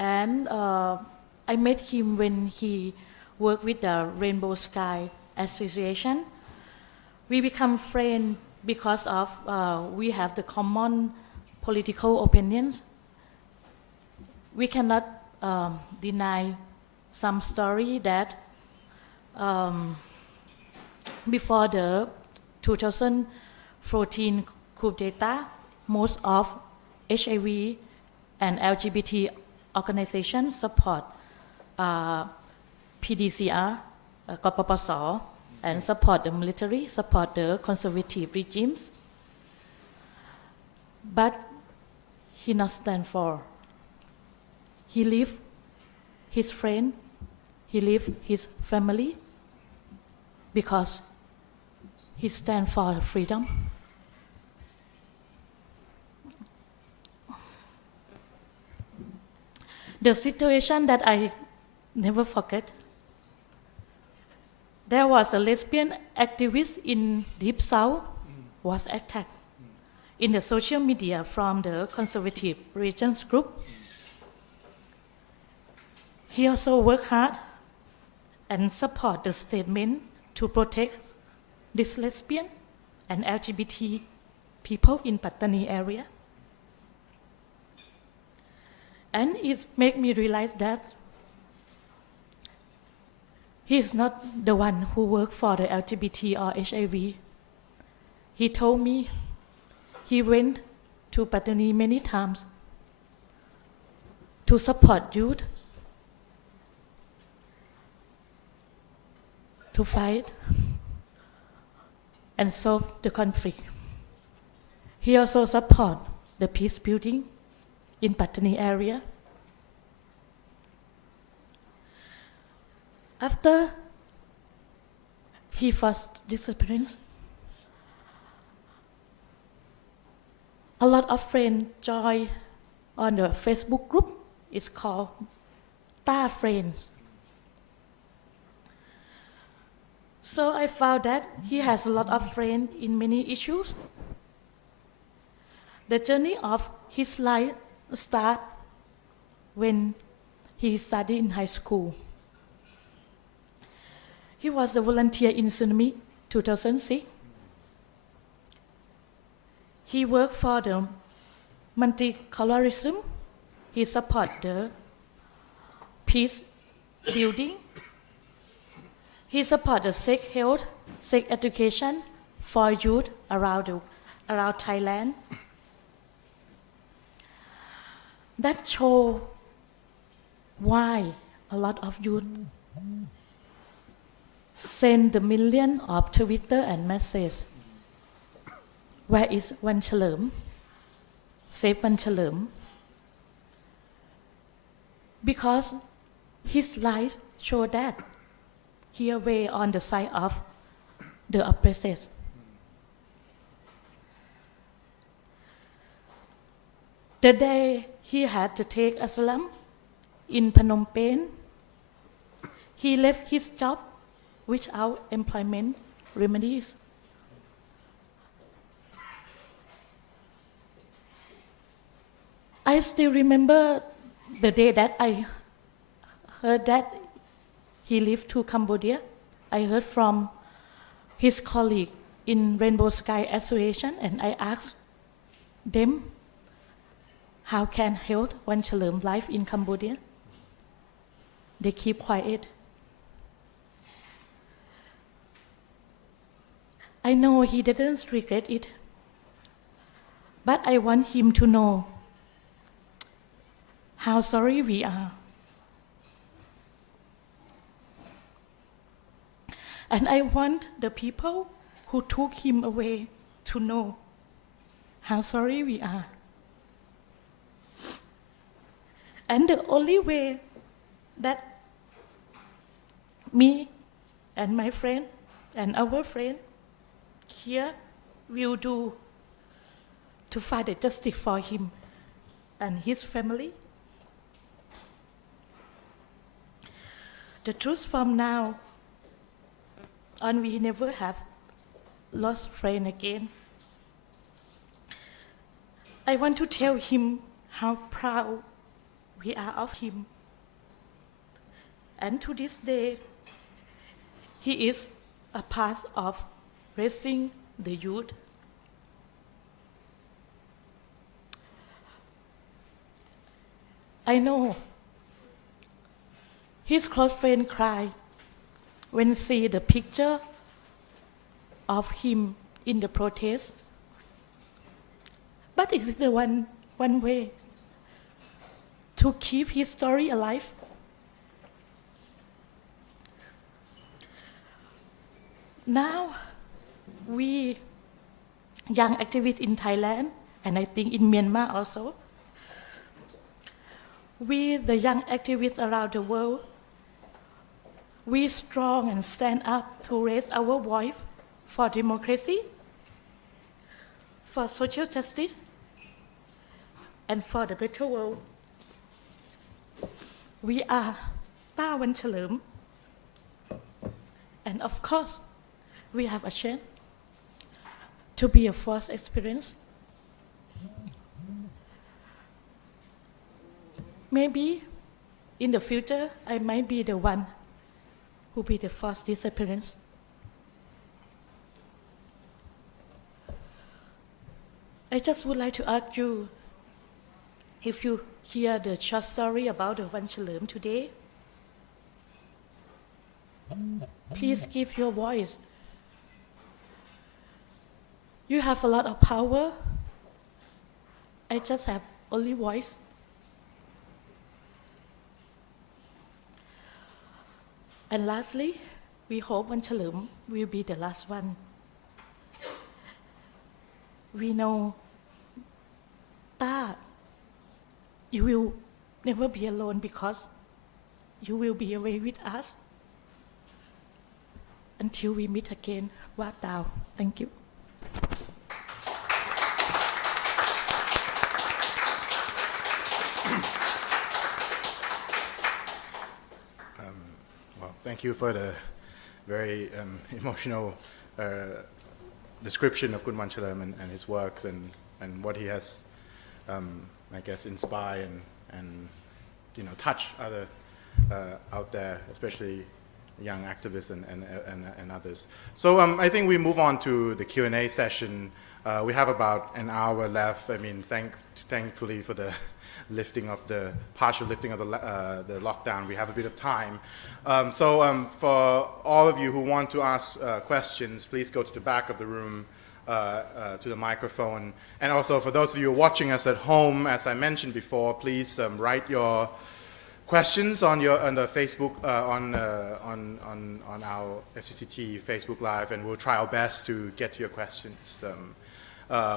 And I met him when he worked with the Rainbow Sky Association. We become friends because of we have the common political opinions. We cannot deny some story that before the 2014 coup d'etat, most of HIV and LGBT organizations support PDCR, KPPS, and support the military, support the conservative regimes. But he not stand for. He leave his friend, he leave his family, because he stand for freedom. The situation that I never forget, there was a lesbian activist in Deep South was attacked in the social media from the conservative regions group. He also worked hard and support the statement to protect this lesbian and LGBT people in Pattani area. And it made me realize that he's not the one who worked for the LGBT or HIV. He told me he went to Pattani many times to support youth, to fight and solve the conflict. He also support the peace building in Pattani area. After he first disappearance, a lot of friends joined on the Facebook group. It's called Ta Friends. So I found that he has a lot of friends in many issues. The journey of his life started when he studied in high school. He was a volunteer in Tsunami 2006. He worked for the multiculturalism. He supported the peace building. He supported the sex health, sex education for youth around Thailand. That shows why a lot of youth send the million of Twitter and message. Where is Wanchalearm? Save Wanchalearm. Because his life showed that he away on the side of the oppressed. The day he had to take asylum in Phnom Penh, he left his job without employment remedies. I still remember the day that I heard that he left to Cambodia. I heard from his colleague in Rainbow Sky Association, and I asked them how can help Wanchalearm life in Cambodia. They keep quiet. I know he didn't regret it, but I want him to know how sorry we are. And I want the people who took him away to know how sorry we are. And the only way that me and my friend and our friend here will do to find the justice for him and his family the truth from now on, we never have lost friend again. I want to tell him how proud we are of him. And to this day, he is a part of raising the youth. I know his close friend cry when see the picture of him in the protest. But is it the one way to keep his story alive? Now, we young activists in Thailand, and I think in Myanmar also, we, the young activists around the world, we strong and stand up to raise our voice for democracy, for social justice, and for the better world. We are Ta Wanchalearm, and of course, we have a chance to be a first experience. Maybe in the future, I might be the one who be the first disappearance. I just would like to ask you, if you hear the short story about the Wanchalearm today, please give your voice. You have a lot of power. I just have only voice. And lastly, we hope Wanchalearm will be the last one. We know that you will never be alone because you will be away with us until we meet again. Wat Dao. Thank you. Thank you for the very emotional description of Kun Wanchalearm and his works and what he has, I guess, inspired and touch other out there, especially young activists and others. So I think we move on to the Q&A session. We have about an hour left. I mean, thankfully for the partial lifting of the lockdown, we have a bit of time. So for all of you who want to ask questions, please go to the back of the room to the microphone. And also for those of you watching us at home, as I mentioned before, please write your questions on the Facebook on our FCCT Facebook Live, and we'll try our best to get to your questions.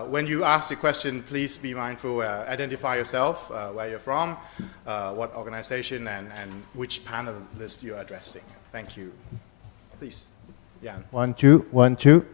When you ask your question, please be mindful, identify yourself, where you're from, what organization, and which panelist you're addressing. Thank you. Please, Jan. 1, 2, 1, 2.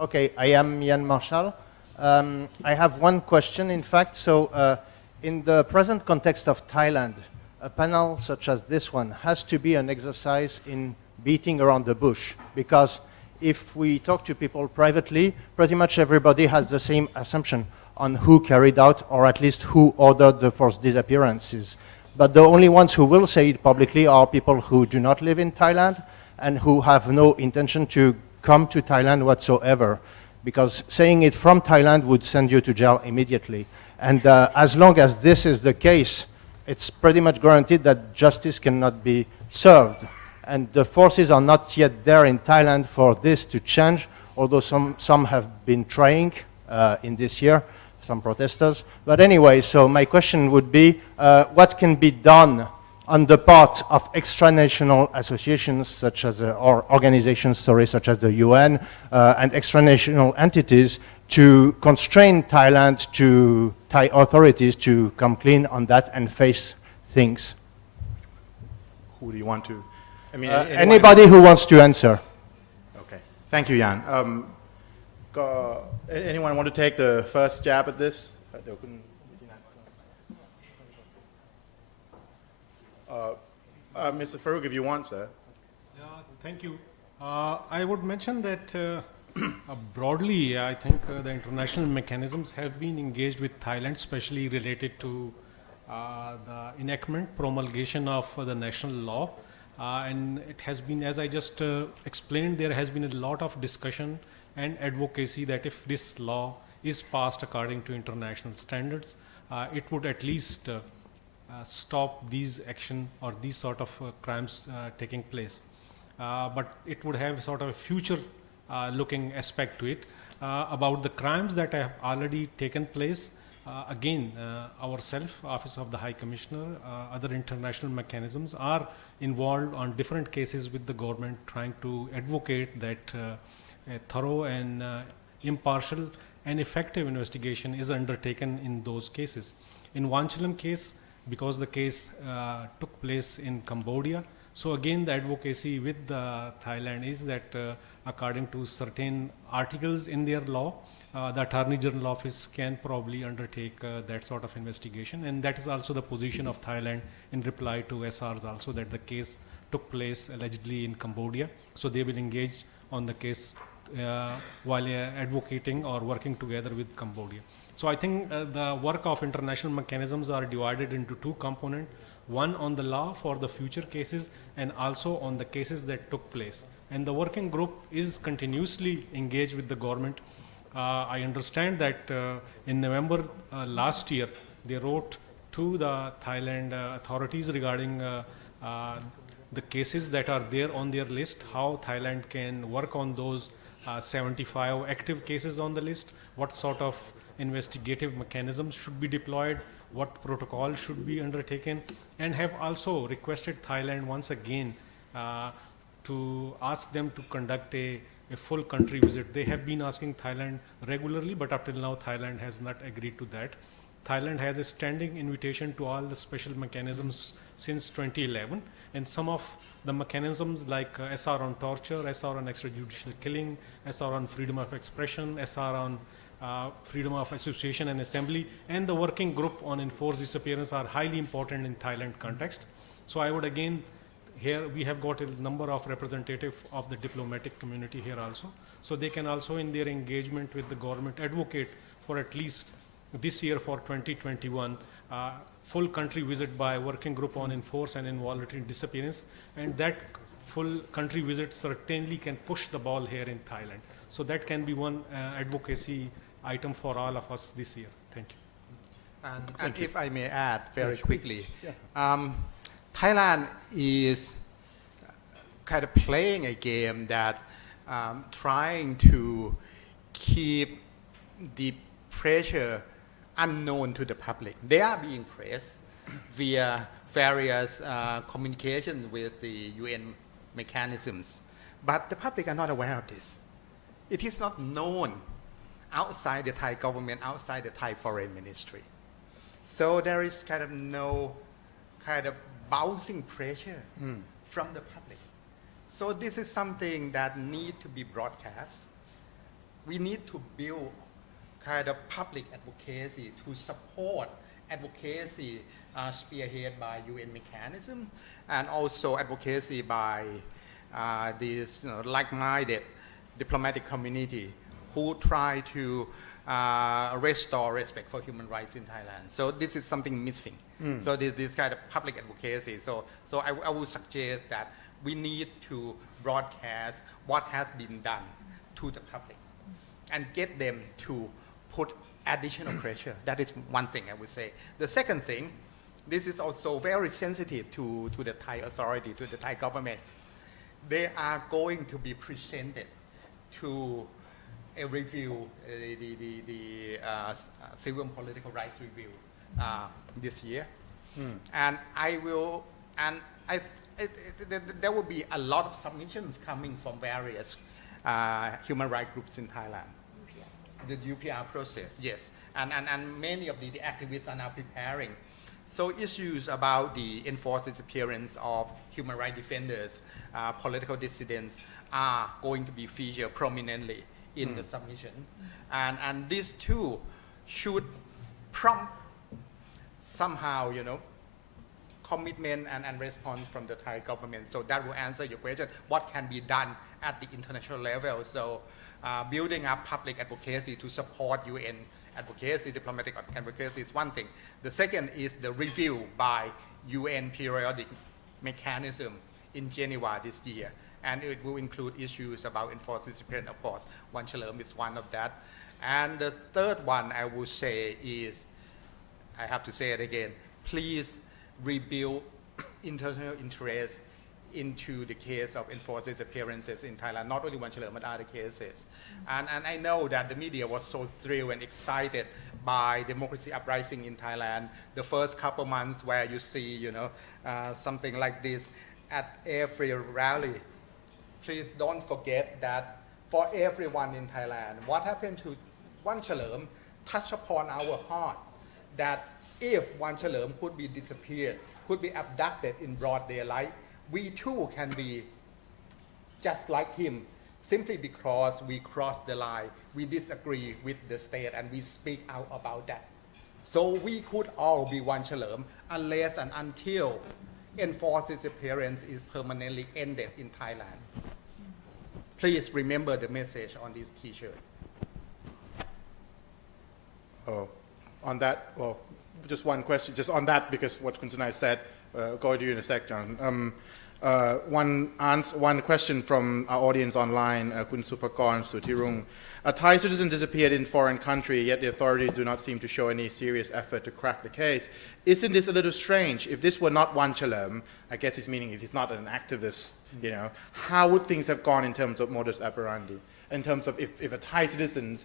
Okay, I am Jan Marshall. I have one question, in fact. So in the present context of Thailand, a panel such as this one has to be an exercise in beating around the bush, because if we talk to people privately, pretty much everybody has the same assumption on who carried out, or at least who ordered the forced disappearances. But the only ones who will say it publicly are people who do not live in Thailand and who have no intention to come to Thailand whatsoever, because saying it from Thailand would send you to jail immediately. And as long as this is the case, it's pretty much guaranteed that justice cannot be served. And the forces are not yet there in Thailand for this to change, although some have been trying in this year, some protesters. But anyway, so my question would be, what can be done on the part of extranational associations such as, or organizations, sorry, such as the UN and extranational entities to constrain Thailand, to Thai authorities to come clean on that and face things? Who do you want to? I mean, anybody who wants to answer. Okay. Thank you, Jan. Anyone want to take the first jab at this? Mr. Farouk, if you want, sir. Thank you. I would mention that broadly, I think the international mechanisms have been engaged with Thailand, especially related to the enactment, promulgation of the national law. And it has been, as I just explained, there has been a lot of discussion and advocacy that if this law is passed according to international standards, it would at least stop these action or these sort of crimes taking place. But it would have sort of a future looking aspect to it. About the crimes that have already taken place, again, ourselves, Office of the High Commissioner, other international mechanisms are involved on different cases with the government, trying to advocate that a thorough and impartial and effective investigation is undertaken in those cases. In Wanchalearm case, because the case took place in Cambodia, so again the advocacy with Thailand is that according to certain articles in their law, the Attorney General Office can probably undertake that sort of investigation, and that is also the position of Thailand in reply to SRs also, that the case took place allegedly in Cambodia, so they will engage on the case while advocating or working together with Cambodia. So I think the work of international mechanisms are divided into two components, one on the law for the future cases and also on the cases that took place. And the working group is continuously engaged with the government. I understand that in November last year, they wrote to the Thailand authorities regarding the cases that are there on their list, how Thailand can work on those 75 active cases on the list, what sort of investigative mechanisms should be deployed, what protocol should be undertaken, and have also requested Thailand once again to ask them to conduct a full country visit. They have been asking Thailand regularly, but up till now Thailand has not agreed to that. Thailand has a standing invitation to all the special mechanisms since 2011, and some of the mechanisms like SR on torture, SR on extrajudicial killing, SR on freedom of expression, SR on freedom of association and assembly, and the working group on enforced disappearance are highly important in Thailand context. So I would again, here we have got a number of representatives of the diplomatic community here also, so they can also in their engagement with the government advocate for at least this year for 2021 full country visit by working group on enforced and involuntary disappearance, and that full country visit certainly can push the ball here in Thailand. So that can be one advocacy item for all of us this year. Thank you. And if I may add very quickly, Thailand is kind of playing a game that trying to keep the pressure unknown to the public. They are being pressed via various communication with the UN mechanisms, but the public are not aware of this. It is not known outside the Thai government, outside the Thai foreign ministry. So there is kind of no kind of bouncing pressure from the public. So this is something that need to be broadcast. We need to build kind of public advocacy to support advocacy spearheaded by UN mechanism, and also advocacy by these like-minded diplomatic community who try to restore respect for human rights in Thailand. So this is something missing. So this kind of public advocacy. So I would suggest that we need to broadcast what has been done to the public and get them to put additional pressure. That is one thing I would say. The second thing, this is also very sensitive to the Thai authority, to the Thai government. They are going to be presented to a review, the Civil and Political Rights Review this year. And there will be a lot of submissions coming from various human rights groups in Thailand. The UPR process, yes. And many of the activists are now preparing. So issues about the enforced disappearance of human rights defenders, political dissidents are going to be featured prominently in the submission. And these two should prompt somehow, commitment and response from the Thai government. So that will answer your question, what can be done at the international level. So building up public advocacy to support UN advocacy, diplomatic advocacy is one thing. The second is the review by UN periodic mechanism in Geneva this year. And it will include issues about enforced disappearance, of course. Wahchalearm is one of that. And the third one I would say is, I have to say it again, please rebuild international interest into the case of enforced disappearances in Thailand, not only Wanchalearm but other cases. And I know that the media was so thrilled and excited by democracy uprising in Thailand, the first couple months where you see, something like this at every rally. Please don't forget that for everyone in Thailand, what happened to Wanchalearm touched upon our heart, that if Wanchalearm could be disappeared, could be abducted in broad daylight, we too can be just like him, simply because we crossed the line, we disagree with the state, and we speak out about that. So we could all be Wanchalearm unless and until enforced disappearance is permanently ended in Thailand. Please remember the message on this T-shirt. Oh, on that, well, just one question, just on that, because what Kun Sunai said, go to you in a sec, John. One question from our audience online, Kun Supakon Sutirung. A Thai citizen disappeared in foreign country, yet the authorities do not seem to show any serious effort to crack the case. Isn't this a little strange? If this were not Wahchalearm, I guess he's meaning if he's not an activist, how would things have gone in terms of modus operandi? In terms of if a Thai citizen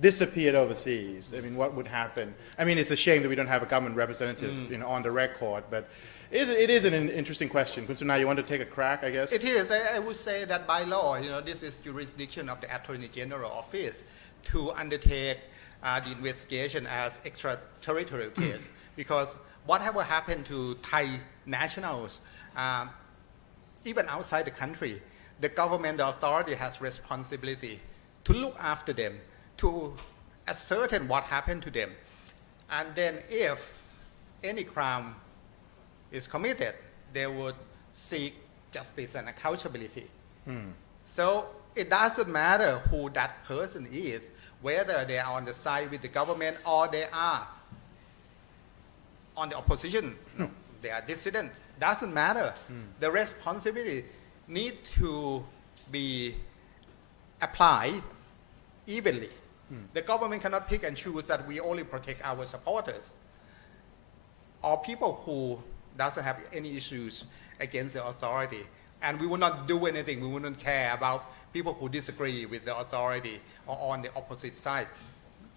disappeared overseas, I mean, what would happen? I mean, it's a shame that we don't have a government representative, on the record, but it is an interesting question. Kun Sunai, you want to take a crack, I guess? It is. I would say that by law, this is jurisdiction of the Attorney General Office to undertake the investigation as extraterritorial case. Because whatever happened to Thai nationals, even outside the country, the government, the authority has responsibility to look after them, to ascertain what happened to them. And then if any crime is committed, they would seek justice and accountability. So it doesn't matter who that person is, whether they are on the side with the government or they are on the opposition, they are dissident, doesn't matter. The responsibility need to be applied evenly. The government cannot pick and choose that we only protect our supporters or people who doesn't have any issues against the authority. And we will not do anything, we wouldn't care about people who disagree with the authority or on the opposite side.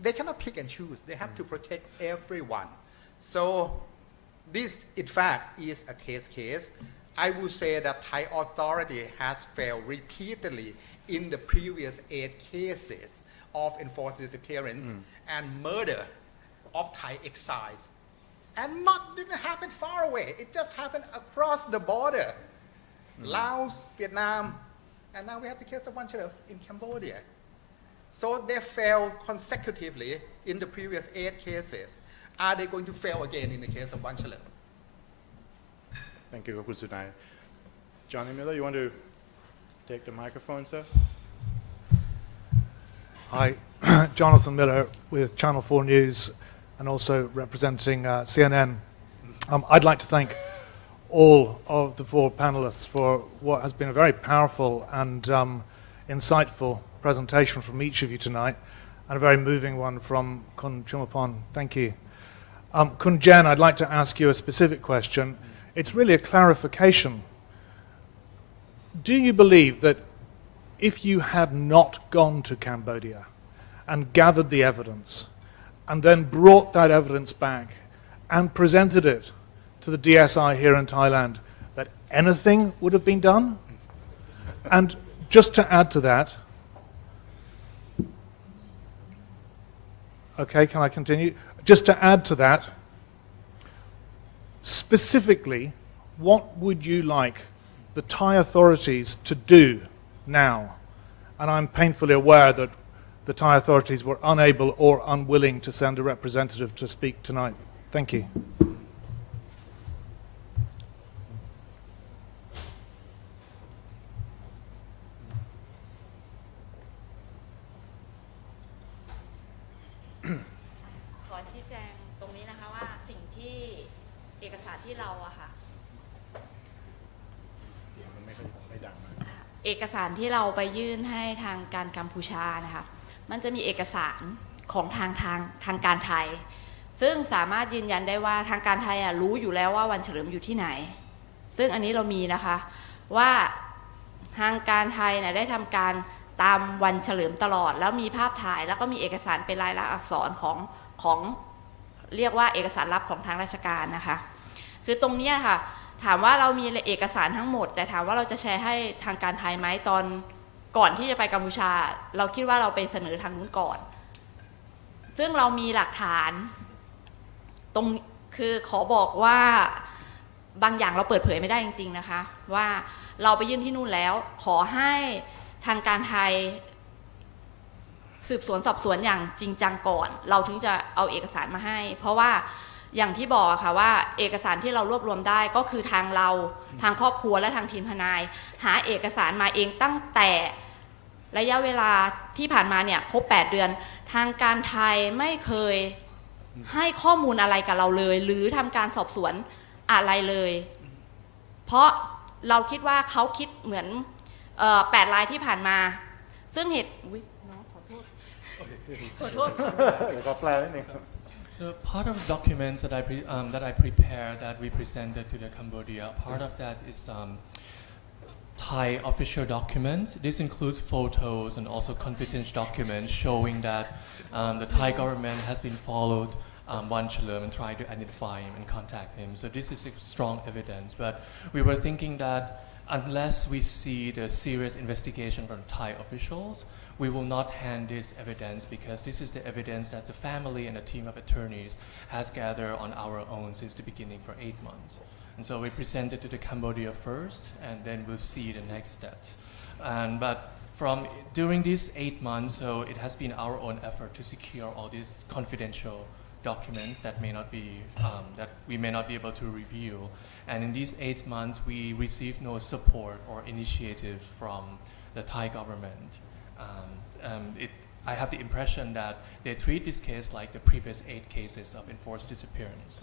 They cannot pick and choose, they have to protect everyone. So this, in fact, is a test case. I would say that Thai authority has failed repeatedly in the previous 8 cases of enforced disappearance and murder of Thai exiles. And didn't happen far away. It just happened across the border. Laos, Vietnam, and now we have the case of Wanchalearm in Cambodia. So they failed consecutively in the previous 8 cases. Are they going to fail again in the case of Wanchalearm? Thank you, Kun Sunai. Johnny Miller, you want to take the microphone, sir? Hi, Jonathan Miller with Channel 4 News and also representing CNN. I'd like to thank all of the 4 panelists for what has been a very powerful and insightful presentation from each of you tonight, and a very moving one from Kun Chumapon. Thank you. Kun Jen, I'd like to ask you a specific question. It's really a clarification. Do you believe that if you had not gone to Cambodia and gathered the evidence and then brought that evidence back and presented it to the DSI here in Thailand, that anything would have been done? And just to add to that, okay, can I continue? Just to add to that, specifically, what would you like the Thai authorities to do now? And I'm painfully aware that the Thai authorities were unable or unwilling to send a representative to speak tonight. Thank you. เอกสารที่เราไปยื่นให้ทางการกัมพูชานะคะมันจะมีเอกสารของทางการไทยซึ่งสามารถยืนยันได้ว่าทางการไทยรู้อยู่แล้วว่าวันเฉลิมอยู่ที่ไหนซึ่งอันนี้เรามีนะคะว่าทางการไทยได้ทำการตามวันเฉลิมตลอดแล้วมีภาพถ่ายแล้วก็มีเอกสารเป็นลายลักษณ์อักษรของเรียกว่าเอกสารลับของทางราชการนะคะคือตรงนี้ค่ะถามว่าเรามีเอกสารทั้งหมดแต่ถามว่าเราจะแชร์ให้ทางการไทยไหมตอนก่อนที่จะไปกัมพูชาเราคิดว่าเราไปเสนอทางนู้นก่อนซึ่งเรามีหลักฐานตรงคือขอบอกว่าบางอย่างเราเปิดเผยไม่ได้จริงๆนะคะว่าเราไปยื่นที่นู่นแล้วขอให้ทางการไทยสืบสวนสอบสวนอย่างจริงจังก่อนเราถึงจะเอาเอกสารมาให้เพราะว่าอย่างที่บอกค่ะว่าเอกสารที่เรารวบรวมได้ก็คือทางเราทางครอบครัวและทางทีมทนายหาเอกสารมาเองตั้งแต่ระยะเวลาที่ผ่านมาเนี่ยครบ8 เดือนทางการไทยไม่เคยให้ข้อมูลอะไรกับเราเลยหรือทำการสอบสวนอะไรเลยเพราะเราคิดว่าเขาคิดเหมือน8 รายที่ผ่านมาซึ่งเหตุน้องขอโทษขอโทษ So part of the documents that I prepared that we presented to the Cambodia, part of that is Thai official documents. This includes photos and also confidential documents showing that the Thai government has been followed Wahchalearm and tried to identify him and contact him. So this is a strong evidence. But we were thinking that unless we see the serious investigation from Thai officials, we will not hand this evidence because this is the evidence that the family and a team of attorneys has gathered on our own since the beginning for 8 months. And so we present it to the Cambodia first, and then we'll see the next steps. But during these 8 months, so it has been our own effort to secure all these confidential documents that that we may not be able to review. And in these 8 months, we received no support or initiative from the Thai government. I have the impression that they treat this case like the previous 8 cases of enforced disappearance.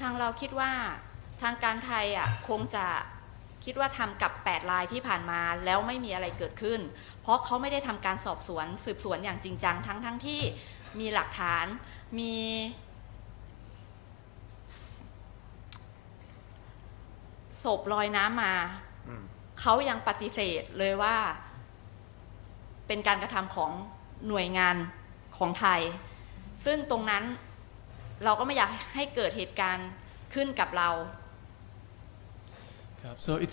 ทางเราคิดว่าทางการไทยคงจะคิดว่าทำกับ8 รายที่ผ่านมาแล้วไม่มีอะไรเกิดขึ้นเพราะเขาไม่ได้ทำการสอบสวนสืบสวนอย่างจริงจังทั้งที่มีหลักฐานมีศพลอยน้ำมาเขายังปฏิเสธเลยว่าเป็นการกระทำของหน่วยงานของไทยซึ่งตรงนั้นเราก็ไม่อยากให้เกิดเหตุการณ์ขึ้นกับเรา So it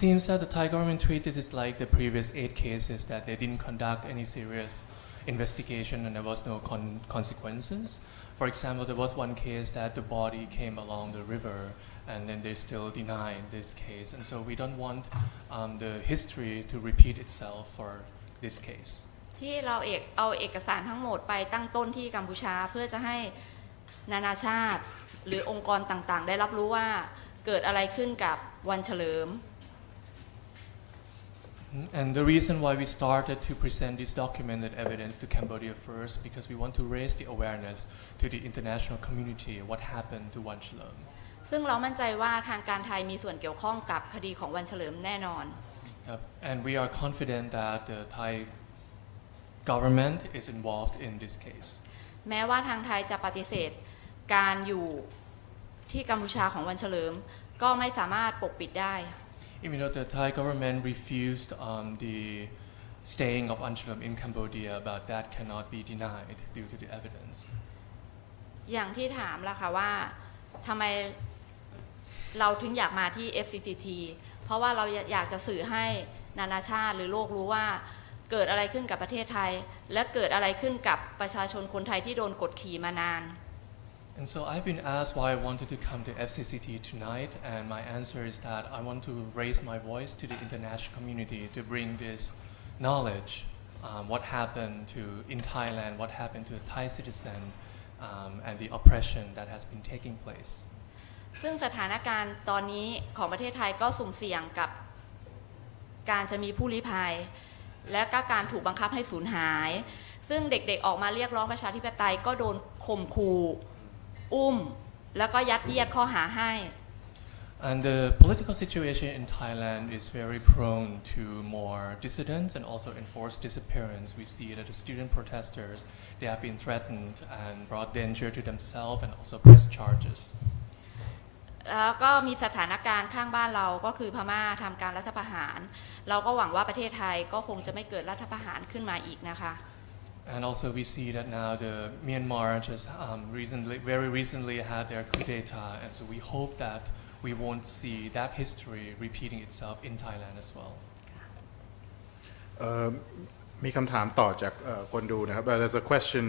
seems that the Thai government treated this like the previous 8 cases that they didn't conduct any serious investigation and there was no consequences. For example, there was one case that the body came along the river and then they still denied this case. And so we don't want the history to repeat itself for this case. ที่เราเอาเอกสารทั้งหมดไปตั้งต้นที่กัมพูชาเพื่อจะให้นานาชาติหรือองค์กรต่างๆได้รับรู้ว่าเกิดอะไรขึ้นกับวันเฉลิม And the reason why we started to present this documented evidence to Cambodia first because we want to raise the awareness to the international community what happened to Wahchalearm. ซึ่งเรามั่นใจว่าทางการไทยมีส่วนเกี่ยวข้องกับคดีของวันเฉลิมแน่นอน And we are confident that the Thai government is involved in this case. แม้ว่าทางไทยจะปฏิเสธการอยู่ที่กัมพูชาของวันเฉลิมก็ไม่สามารถปกปิดได้ Even though the Thai government refused the staying of Wahchalearm in Cambodia, but that cannot be denied due to the evidence. อย่างที่ถามล่ะค่ะว่าทำไมเราถึงอยากมาที่ FCCT เพราะว่าเราอยากจะสื่อให้นานาชาติหรือโลกรู้ว่าเกิดอะไรขึ้นกับประเทศไทยและเกิดอะไรขึ้นกับประชาชนคนไทยที่โดนกดขี่มานาน And so I've been asked why I wanted to come to FCCT tonight, and my answer is that I want to raise my voice to the international community to bring this knowledge, what happened in Thailand, what happened to the Thai citizen, and the oppression that has been taking place. ซึ่งสถานการณ์ตอนนี้ของประเทศไทยก็สุ่มเสี่ยงกับการจะมีผู้ลี้ภัยและก็การถูกบังคับให้สูญหายซึ่งเด็กๆออกมาเรียกร้องประชาธิปไตยก็โดนข่มขู่อุ้มแล้วก็ยัดเยียดข้อหาให้ And the political situation in Thailand is very prone to more dissidents and also enforced disappearance. We see that the student protesters, they have been threatened and brought danger to themselves and also pressed charges. แล้วก็มีสถานการณ์ข้างบ้านเราก็คือพม่าทำการรัฐประหารเราก็หวังว่าประเทศไทยก็คงจะไม่เกิดรัฐประหารขึ้นมาอีกนะคะ And also we see that now the Myanmar just very recently had their coup d'etat, and so we hope that we won't see that history repeating itself in Thailand as well. มีคำถามต่อจากคนดูนะครับ There's a question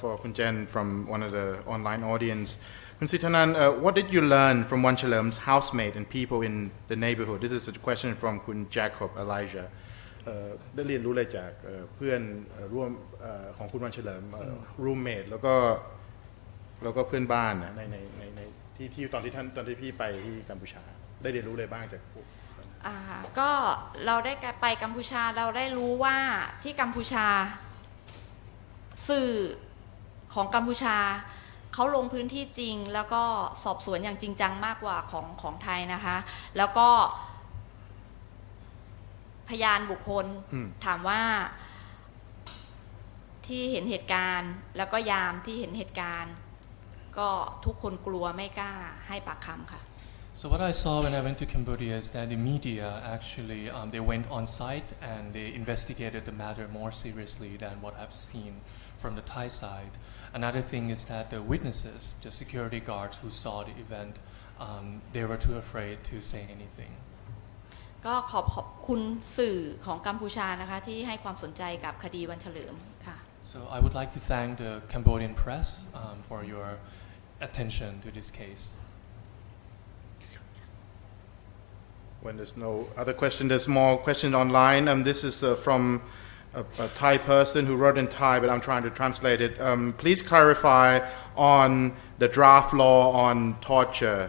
for คุณเจน from one of the online audience. คุณสิทธนันท์ What did you learn from Wanchalearm's housemate and people in the neighborhood? This is a question from คุณ Jacob Elijah. ได้เรียนรู้อะไรจากเพื่อนร่วมของคุณWanchalearm roommate แล้วก็เพื่อนบ้านในที่ตอนที่พี่ไปที่กัมพูชาได้เรียนรู้อะไรบ้างจากพวกก็เราได้ไปกัมพูชาเราได้รู้ว่าที่กัมพูชาสื่อของกัมพูชาเขาลงพื้นที่จริงแล้วก็สอบสวนอย่างจริงจังมากกว่าของไทยนะคะแล้วก็พยานบุคคลถามว่าที่เห็นเหตุการณ์แล้วก็ยามที่เห็นเหตุการณ์ก็ทุกคนกลัวไม่กล้าให้ปากคำค่ะ So what I saw when I went to Cambodia is that the media actually they went on site and they investigated the matter more seriously than what I've seen from the Thai side. Another thing is that the witnesses, the security guards who saw the event, they were too afraid to say anything. ก็ขอบคุณสื่อของกัมพูชานะคะที่ให้ความสนใจกับคดีวันเฉลิมค่ะ So I would like to thank the Cambodian press for your attention to this case. When there's no other question, there's more questions online. This is from a Thai person who wrote in Thai, but I'm trying to translate it. Please clarify on the draft law on torture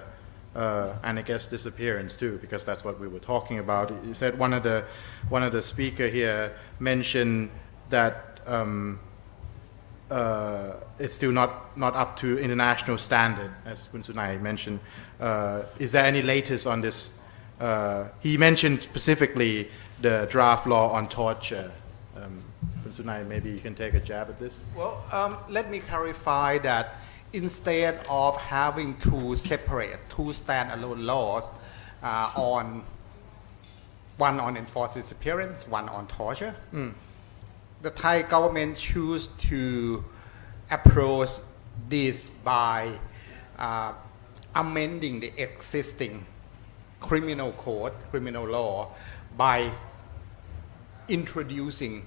and I guess disappearance too, because that's what we were talking about. He said one of the speaker here mentioned that it's still not up to international standard, as Kun Sunai mentioned. Is there any latest on this? He mentioned specifically the draft law on torture. Kun Sunai, maybe you can take a jab at this. Well, let me clarify that instead of having two standalone laws one on enforced disappearance, one on torture, the Thai government chose to approach this by amending the existing criminal code, criminal law, by introducing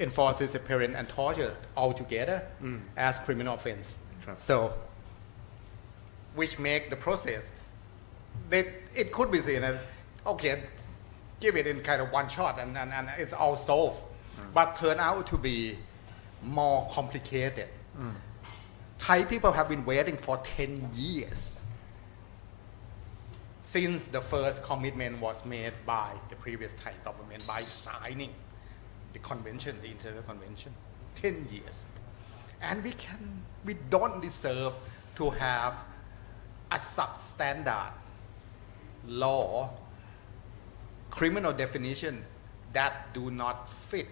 enforced disappearance and torture altogether as criminal offense. So, which make the process, it could be seen as, okay, give it in kind of one shot and it's all solved. But turn out to be more complicated. Thai people have been waiting for 10 years since the first commitment was made by the previous Thai government by signing the convention, the international convention, 10 years. And we don't deserve to have a substandard law, criminal definition that do not fit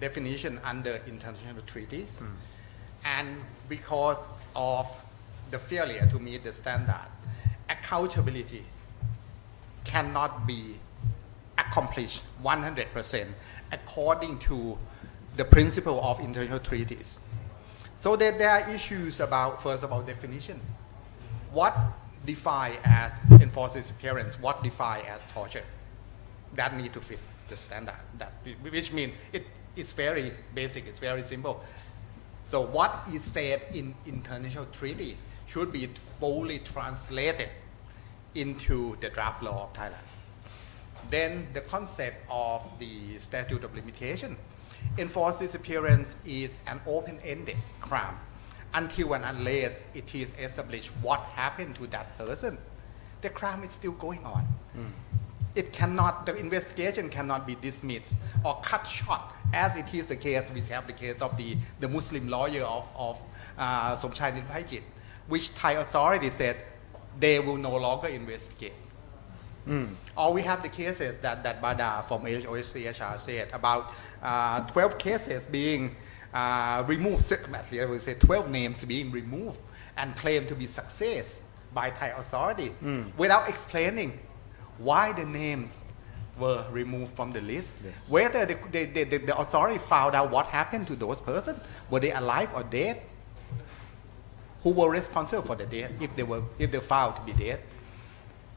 definition under international treaties. And because of the failure to meet the standard, accountability cannot be accomplished 100% according to the principle of international treaties. So there are issues about, first of all, definition. What define as enforced disappearance? What define as torture? That need to fit the standard. Which means it's very basic, it's very simple. So what is said in international treaty should be fully translated into the draft law of Thailand. Then the concept of the statute of limitation. Enforced disappearance is an open-ended crime until and unless it is established what happened to that person. The crime is still going on. It cannot, the investigation cannot be dismissed or cut short, as it is the case. We have the case of the Muslim lawyer of Somchai Nilphaichit, which Thai authorities said they will no longer investigate. Or we have the cases that Bada from OSCHR said about 12 cases being removed, I would say 12 names being removed and claimed to be success by Thai authorities without explaining why the names were removed from the list. Yes. Whether the authority found out what happened to those persons, were they alive or dead, who were responsible for the death if they found to be dead,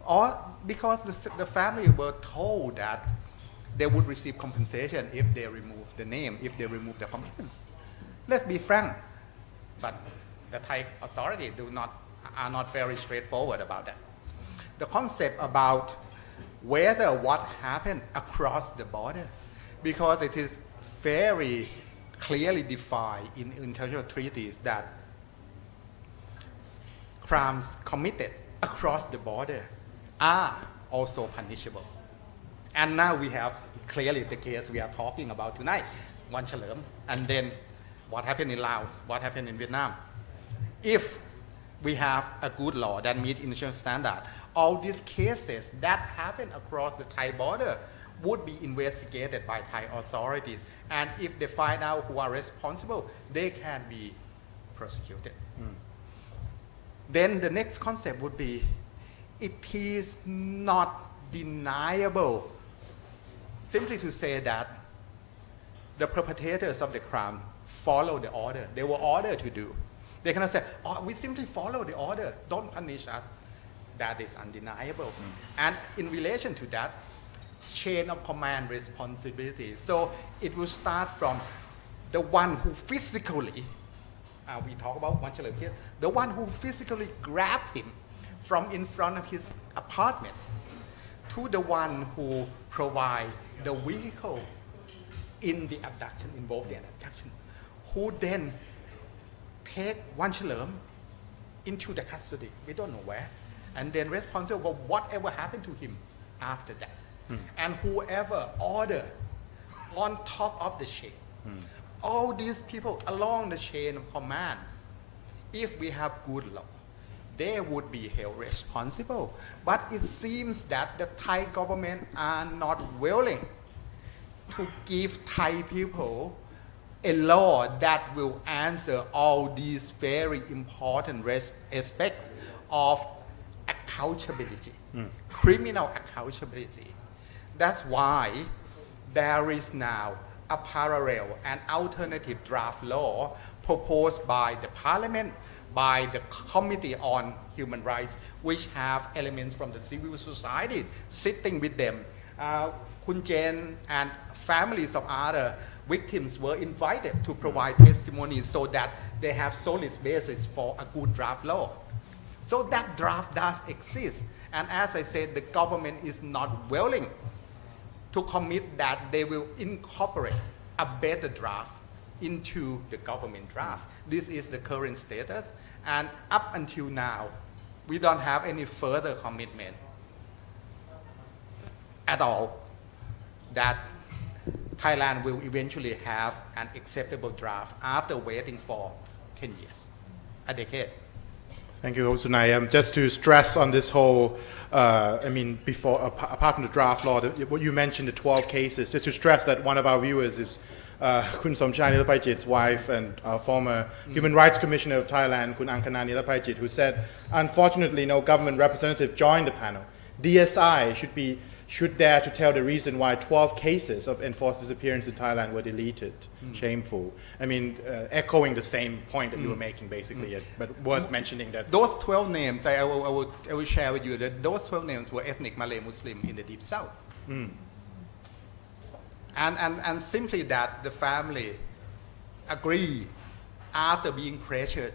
or because the family were told that they would receive compensation if they remove the name, if they remove the commitments. Let's be frank, but the Thai authorities are not very straightforward about that. The concept about whether what happened across the border, because it is very clearly defined in international treaties that crimes committed across the border are also punishable. And now we have clearly the case we are talking about tonight, Wanchalearm, and then what happened in Laos, what happened in Vietnam. If we have a good law that meets international standard, all these cases that happen across the Thai border would be investigated by Thai authorities. And if they find out who are responsible, they can be prosecuted. Then the next concept would be, it is not deniable simply to say that the perpetrators of the crime follow the order. They were ordered to do. They cannot say, oh, we simply follow the order, don't punish us. That is undeniable. And in relation to that, chain of command responsibility. So it will start from the one who physically, we talk about Wahchalearm case, the one who physically grabbed him from in front of his apartment, to the one who provide the vehicle in the abduction, involved in abduction, who then take Wahchalearm into the custody, we don't know where, and then responsible for whatever happened to him after that. And whoever order on top of the chain, all these people along the chain of command, if we have good law, they would be held responsible. But it seems that the Thai government are not willing to give Thai people a law that will answer all these very important aspects of accountability, criminal accountability. That's why there is now a parallel and alternative draft law proposed by the Parliament, by the Committee on Human Rights, which have elements from the civil society sitting with them. Kun Jen and families of other victims were invited to provide testimony so that they have solid basis for a good draft law. So that draft does exist. And as I said, the government is not willing to commit that they will incorporate a better draft into the government draft. This is the current status. And up until now, we don't have any further commitment at all that Thailand will eventually have an acceptable draft after waiting for 10 years, a decade. Thank you, Sunai. Just to stress on this whole, before, apart from the draft law, what you mentioned, the 12 cases, just to stress that one of our viewers is Kun Somchai Nilapaijit's wife and our former Human Rights Commissioner of Thailand, Kun Angkana Nilapaijit, who said, unfortunately, no government representative joined the panel. DSI should dare to tell the reason why 12 cases of enforced disappearance in Thailand were deleted. Shameful. Echoing the same point that you were making, basically, but worth mentioning that. Those 12 names, I will share with you that those 12 names were ethnic Malay Muslim in the Deep South. And simply that the family agreed after being pressured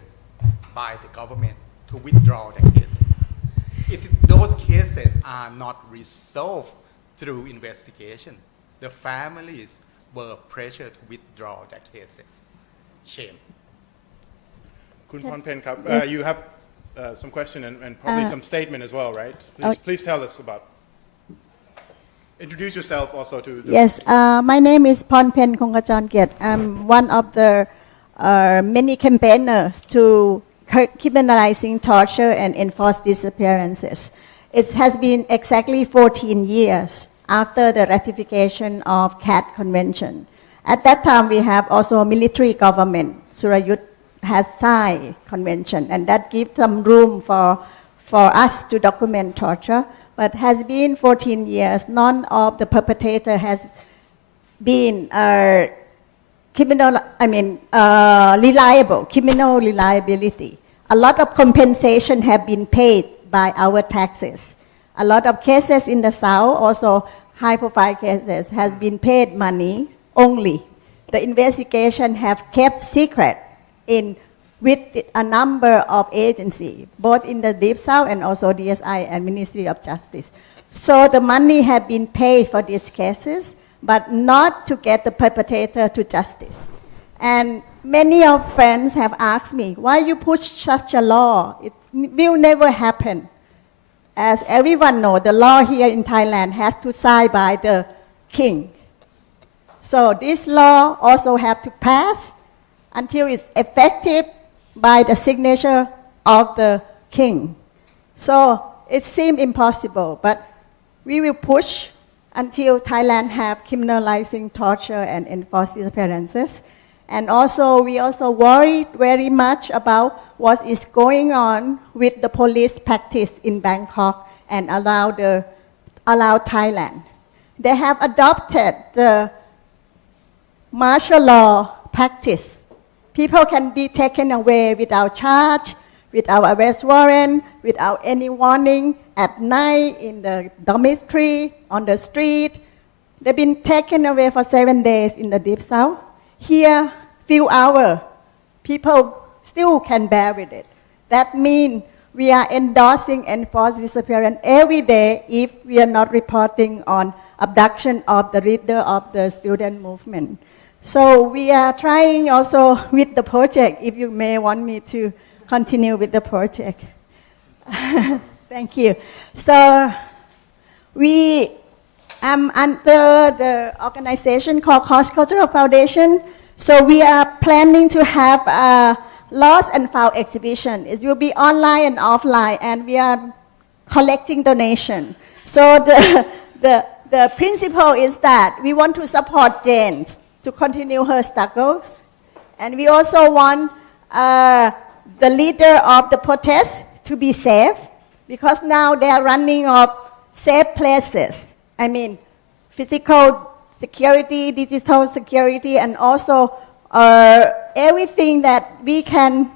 by the government to withdraw the cases. Those cases are not resolved through investigation. The families were pressured to withdraw their cases. Shame. Kun Phonpen, Yes. you have some question and probably some statement as well, right? Please tell us about. Introduce yourself also to the Yes, my name is Phonpen Kongkachonkiet. I'm one of the many campaigners to criminalizing torture and enforced disappearances. It has been exactly 14 years after the ratification of CAT Convention. At that time, we have also a military government. Surayut has signed convention, and that gives some room for us to document torture. But has been 14 years, none of the perpetrator has been reliable, criminal reliability. A lot of compensation have been paid by our taxes. A lot of cases in the South, also high-profile cases, has been paid money only. The investigation have kept secret with a number of agencies, both in the Deep South and also DSI and Ministry of Justice. So the money have been paid for these cases, but not to get the perpetrator to justice. And many of friends have asked me, why you push such a law? It will never happen. As everyone knows, the law here in Thailand has to sign by the king. So this law also have to pass until it's effective by the signature of the king. So it seems impossible, but we will push until Thailand have criminalizing torture and enforced disappearances. And also, we also worried very much about what is going on with the police practice in Bangkok and allow Thailand. They have adopted the martial law practice. People can be taken away without charge, without arrest warrant, without any warning, at night, in the dormitory, on the street. They've been taken away for 7 days in the Deep South. Here, few hours, people still can bear with it. That means we are endorsing enforced disappearance every day if we are not reporting on abduction of the leader of the student movement. So we are trying also with the project, if you may want me to continue with the project. Thank you. So we am under the organization called Cross Cultural Foundation. So we are planning to have a lost and found exhibition. It will be online and offline, and we are collecting donation. So the principle is that we want to support Jane to continue her struggles. And we also want the leader of the protest to be safe, because now they are running of safe places. I mean, physical security, digital security, and also everything that we can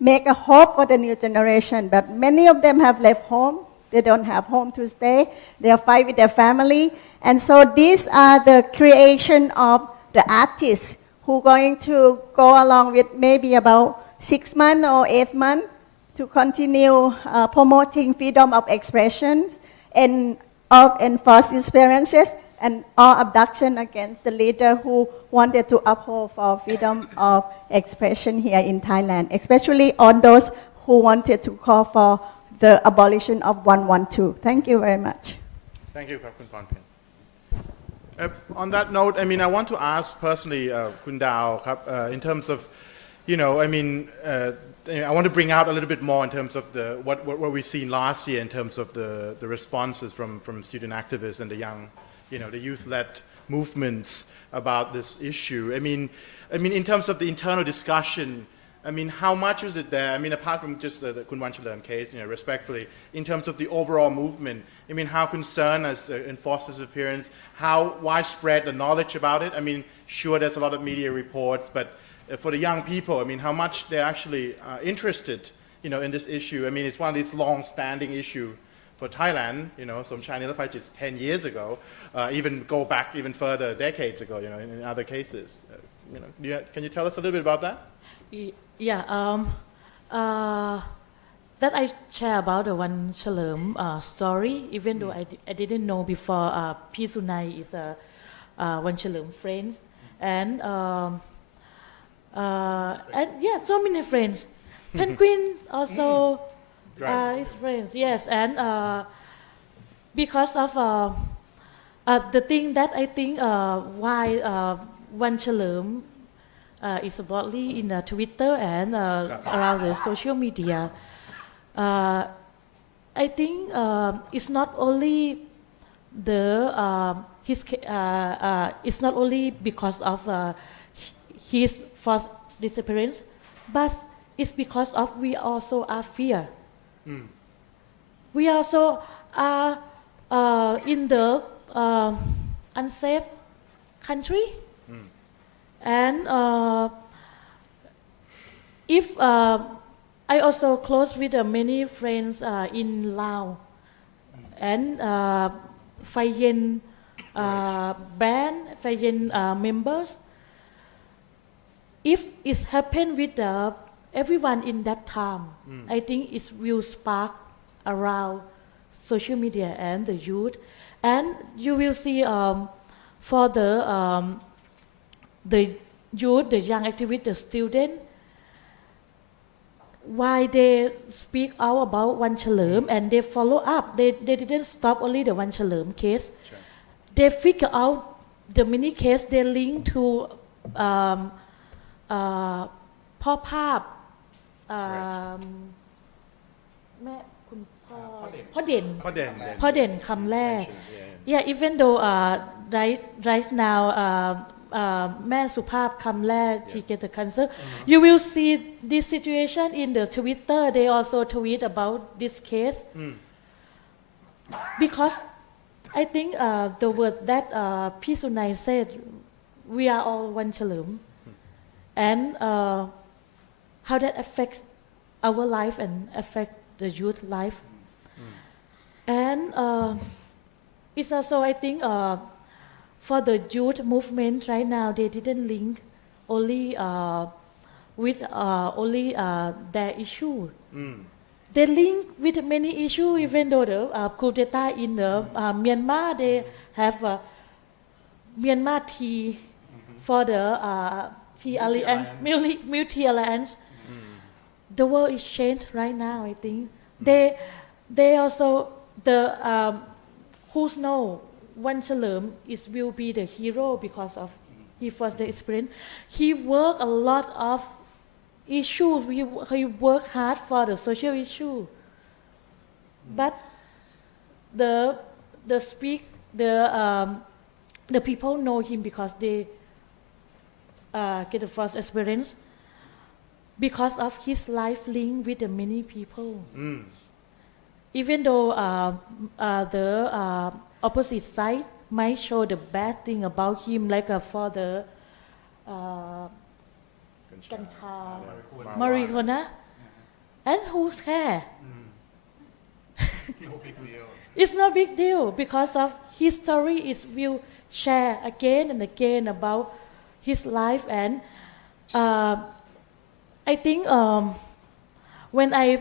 make a hope for the new generation. But many of them have left home. They don't have home to stay. They are fighting with their family. And so these are the creation of the artists who are going to go along with maybe about 6 months or 8 months to continue promoting freedom of expression and of enforced disappearances and all abduction against the leader who wanted to uphold for freedom of expression here in Thailand, especially on those who wanted to call for the abolition of 112. Thank you very much. Thank you, Khun Pornpen. On that note, I mean, I want to ask personally, Khun Dao, in terms of, I want to bring out a little bit more in terms of what we've seen last year in terms of the responses from student activists and the young, the youth-led movements about this issue. I mean, in terms of the internal discussion, I mean, how much was it there? I mean, apart from just the Khun Wanchalearm case, respectfully, in terms of the overall movement, I mean, how concerned as enforced disappearance, how widespread the knowledge about it? I mean, sure, there's a lot of media reports, but for the young people, I mean, how much they're actually interested, in this issue. I mean, it's one of these long-standing issues for Thailand, some Chinese is 10 years ago, even go back even further, decades ago, in other cases. Can you tell us a little bit about that? Yeah, that I share about the Wanchalearm story, even though I didn't know before. P. Sunai is a Wanchalearm friend, and yeah, so many friends. Penguin also is friends. Yes, and because of the thing that I think why Wanchalearm is broadly in Twitter and around the social media. I think it's not only it's not only because of his forced disappearance, but it's because of we also are fear. We also are in the unsafe country, and if I also close with many friends in Laos and Phai Yen band, Phai Yen members. If it happened with everyone in that time, I think it will spark around social media and the youth, and you will see for the youth, the young activists, the students, why they speak out about Wanchalearm and they follow up. They didn't stop only the Wanchalearm case. Sure. They figure out the many case. They link to พ่อภาพแม่คุณพ่อเด่นคำแรก yeah even though right now แม่สุภาพคำแรก she get the cancer. You will see this situation in the Twitter. They also tweet about this case because I think the word that P. Sunai said, we are all Wanchalearm, and how that affects our life and affect the youth life. And it's also, I think, for the youth movement right now, they didn't link only with only their issue. They link with many issues, even though the coup d'etat in Myanmar, they have Myanmar tea for the tea alliance, multi-alliance. The world is changed right now, I think. They also, the who's know, Wanchalearm will be the hero because of he was the experience. He worked a lot of issues. He worked hard for the social issue. But the people know him because they get the first experience because of his life link with the many people. Even though the opposite side might show the bad thing about him, like for the marijuana, and who cares? It's no big deal because of his story is will share again and again about his life, and I think when I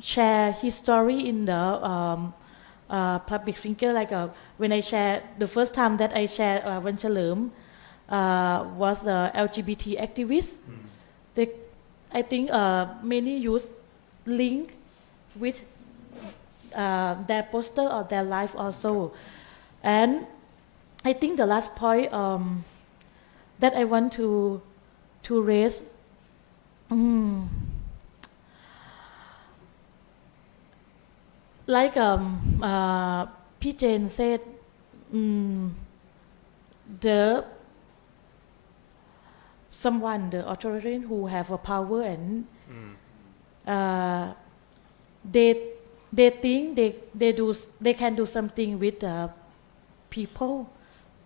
share his story in the public figure, like when I share the first time that I shared Wanchalearm was the LGBT activist. I think many youth link with their poster or their life also. And I think the last point that I want to raise, like P. Jane said, the authoritarian who have a power and they think they can do something with people,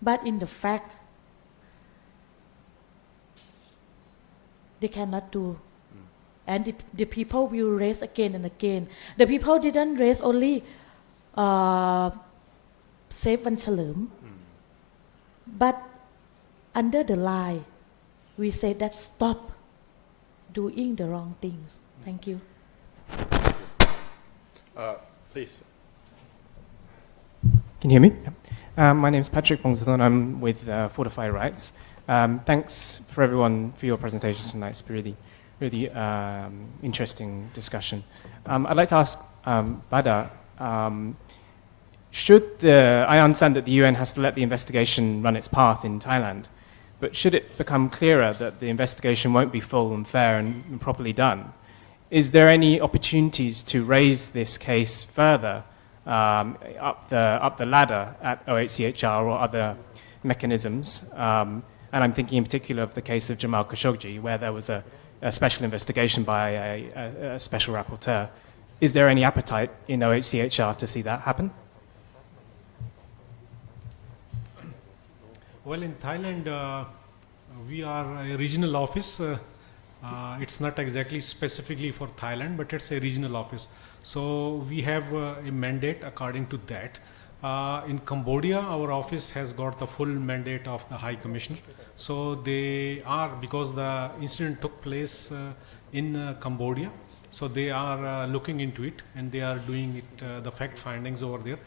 but in the fact they cannot do. And the people will raise again and again. The people didn't raise only save Wanchalearm, but under the lie, we say that stop doing the wrong things. Thank you. Please. Can you hear me? My name is Patrick Bongsathon. I'm with Fortify Rights. Thanks for everyone for your presentations tonight. It's really interesting discussion. I'd like to ask Bada, I understand that the UN has to let the investigation run its path in Thailand, But should it become clearer that the investigation won't be full and fair and properly done, is there any opportunities to raise this case further up the ladder at OHCHR or other mechanisms? And I'm thinking in particular of the case of Jamal Khashoggi, where there was a special investigation by a special rapporteur. Is there any appetite in OHCHR to see that happen? Well, in Thailand, we are a regional office. It's not exactly specifically for Thailand, but it's a regional office. So we have a mandate according to that. In Cambodia, our office has got the full mandate of the High Commissioner. So they are, because the incident took place in Cambodia, so they are looking into it and they are doing it, the fact findings over there.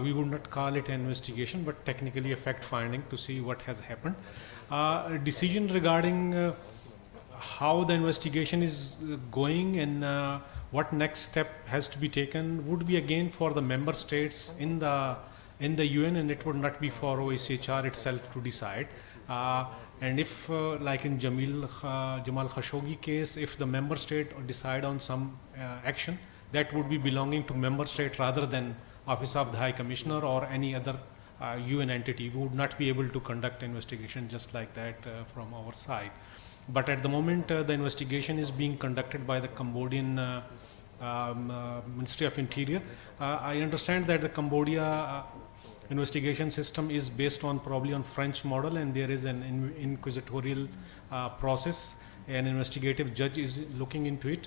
We would not call it an investigation, but technically a fact finding to see what has happened. A decision regarding how the investigation is going and what next step has to be taken would be again for the member states in the UN, and it would not be for OHCHR itself to decide. And if, like in Jamal Khashoggi case, if the member state decide on some action, that would be belonging to member state rather than Office of the High Commissioner or any other UN entity. We would not be able to conduct investigation just like that from our side. But at the moment, the investigation is being conducted by the Cambodian Ministry of Interior. I understand that the Cambodia investigation system is based on probably on French model, and there is an inquisitorial process. An investigative judge is looking into it.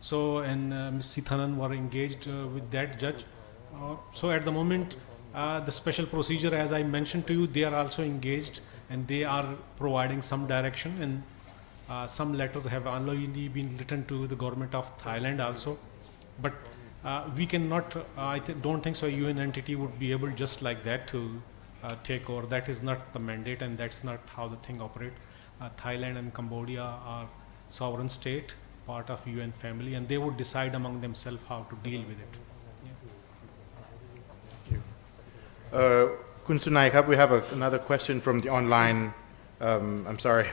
So, and Ms. Sithanan were engaged with that judge. So at the moment, the special procedure, as I mentioned to you, they are also engaged and they are providing some direction, and some letters have already been written to the government of Thailand also. But we cannot, don't think so a UN entity would be able just like that to take over. That is not the mandate and that's not how the thing operates. Thailand and Cambodia are sovereign state, part of UN family, and they would decide among themselves how to deal with it. Kun Sunai, we have another question from the online. I'm sorry,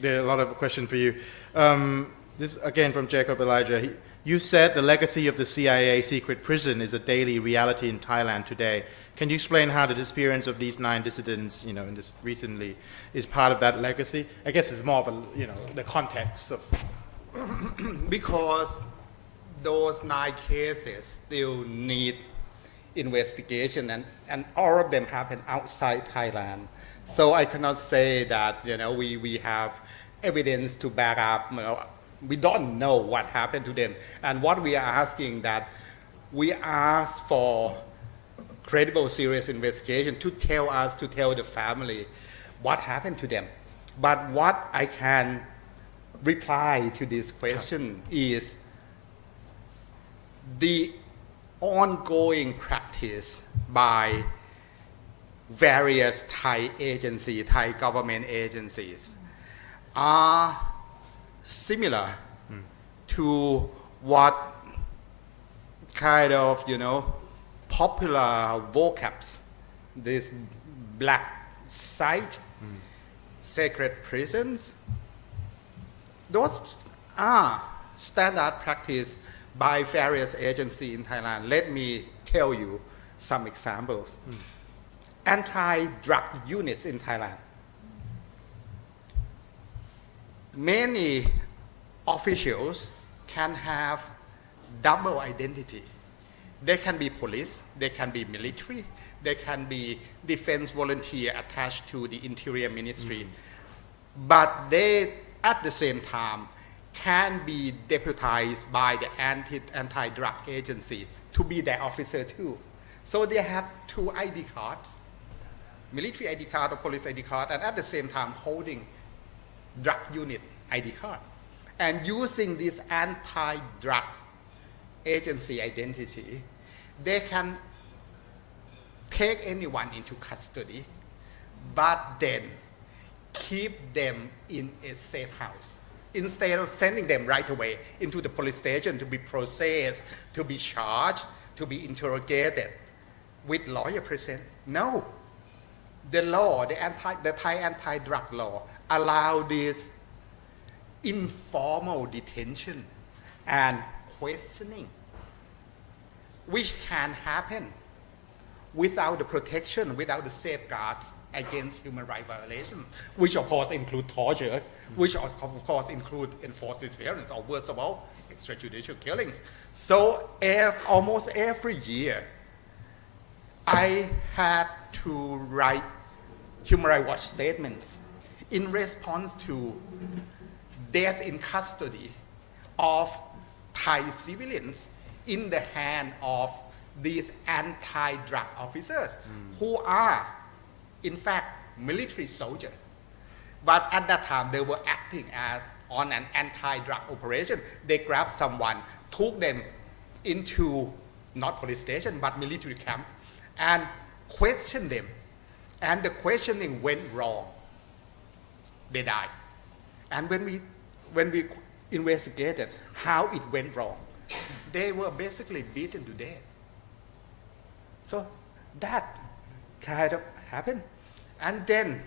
there are a lot of questions for you. This again from Jacob Elijah. You said the legacy of the CIA secret prison is a daily reality in Thailand today. Can you explain how the disappearance of these 9 dissidents, in this recently, is part of that legacy? I guess it's more of the context of. Because those 9 cases still need investigation, and all of them happen outside Thailand. So I cannot say that we have evidence to back up. We don't know what happened to them. And what we are asking that we ask for credible, serious investigation to tell us, to tell the family what happened to them. But what I can reply to this question is the ongoing practice by various Thai agencies, Thai government agencies, are similar to what kind of, popular vocabs, this black site, secret prisons. Those are standard practice by various agencies in Thailand. Let me tell you some examples. Anti-drug units in Thailand. Many officials can have double identity. They can be police, they can be military, they can be defense volunteer attached to the Interior Ministry. But they, at the same time, can be deputized by the anti-drug agency to be their officer too. So they have 2 ID cards, military ID card or police ID card, and at the same time holding drug unit ID card. And using this anti-drug agency identity, they can take anyone into custody, but then keep them in a safe house. Instead of sending them right away into the police station to be processed, to be charged, to be interrogated with lawyer present. No. the law, the Thai anti-drug law, allow this informal detention and questioning, which can happen without the protection, without the safeguards against human rights violations, which of course include torture, which of course include enforced disappearance, or worst of all, extrajudicial killings. So almost every year, I had to write Human Rights Watch statements in response to death in custody of Thai civilians in the hand of these anti-drug officers who are, in fact, military soldiers. But at that time, they were acting on an anti-drug operation. They grabbed someone, took them into not police station, but military camp, and questioned them. And the questioning went wrong. They died. And when we investigated how it went wrong, they were basically beaten to death. So that kind of happened. And then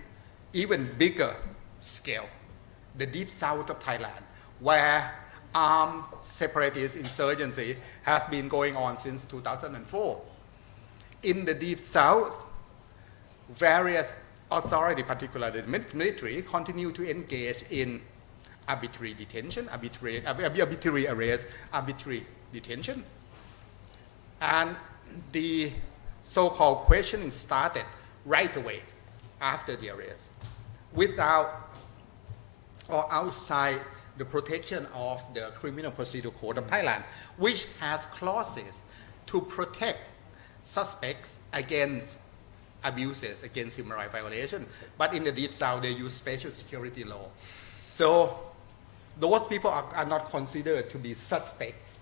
even bigger scale, the deep south of Thailand, where armed separatist insurgency has been going on since 2004. In the deep south, various authorities, particularly the military, continue to engage in arbitrary detention, arbitrary arrest, arbitrary detention. And the so-called questioning started right away after the arrest, without or outside the protection of the Criminal Procedure Code of Thailand, which has clauses to protect suspects against abuses, against human rights violation. But in the Deep South, they use special security law. So those people are not considered to be suspects.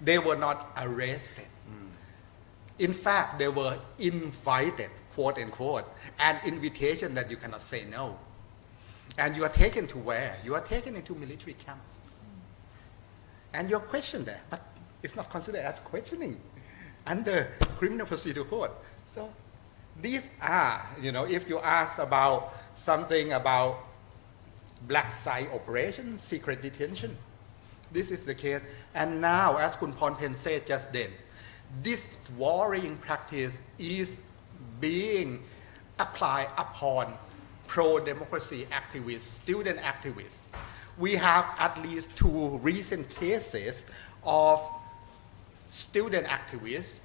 They were not arrested. In fact, they were invited, quote unquote, an invitation that you cannot say no. And you are taken to where? You are taken into military camps. And you're questioned there, but it's not considered as questioning under Criminal Procedure Code. So these are, if you ask about something about black site operation, secret detention, this is the case. And now, as Kun Pornpen said just then, this worrying practice is being applied upon pro-democracy activists, student activists. We have at least 2 recent cases of student activists.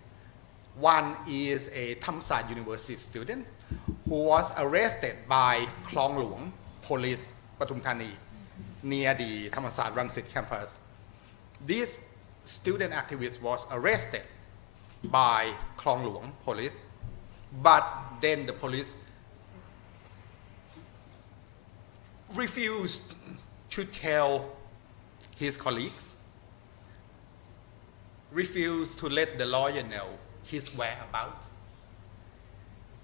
One is a Thammasat University student who was arrested by Klong Luang police, Pathum Thani, near the Thammasat Rangsit campus. This student activist was arrested by Klong Luang police, but then the police refused to tell his colleagues, refused to let the lawyer know his whereabouts.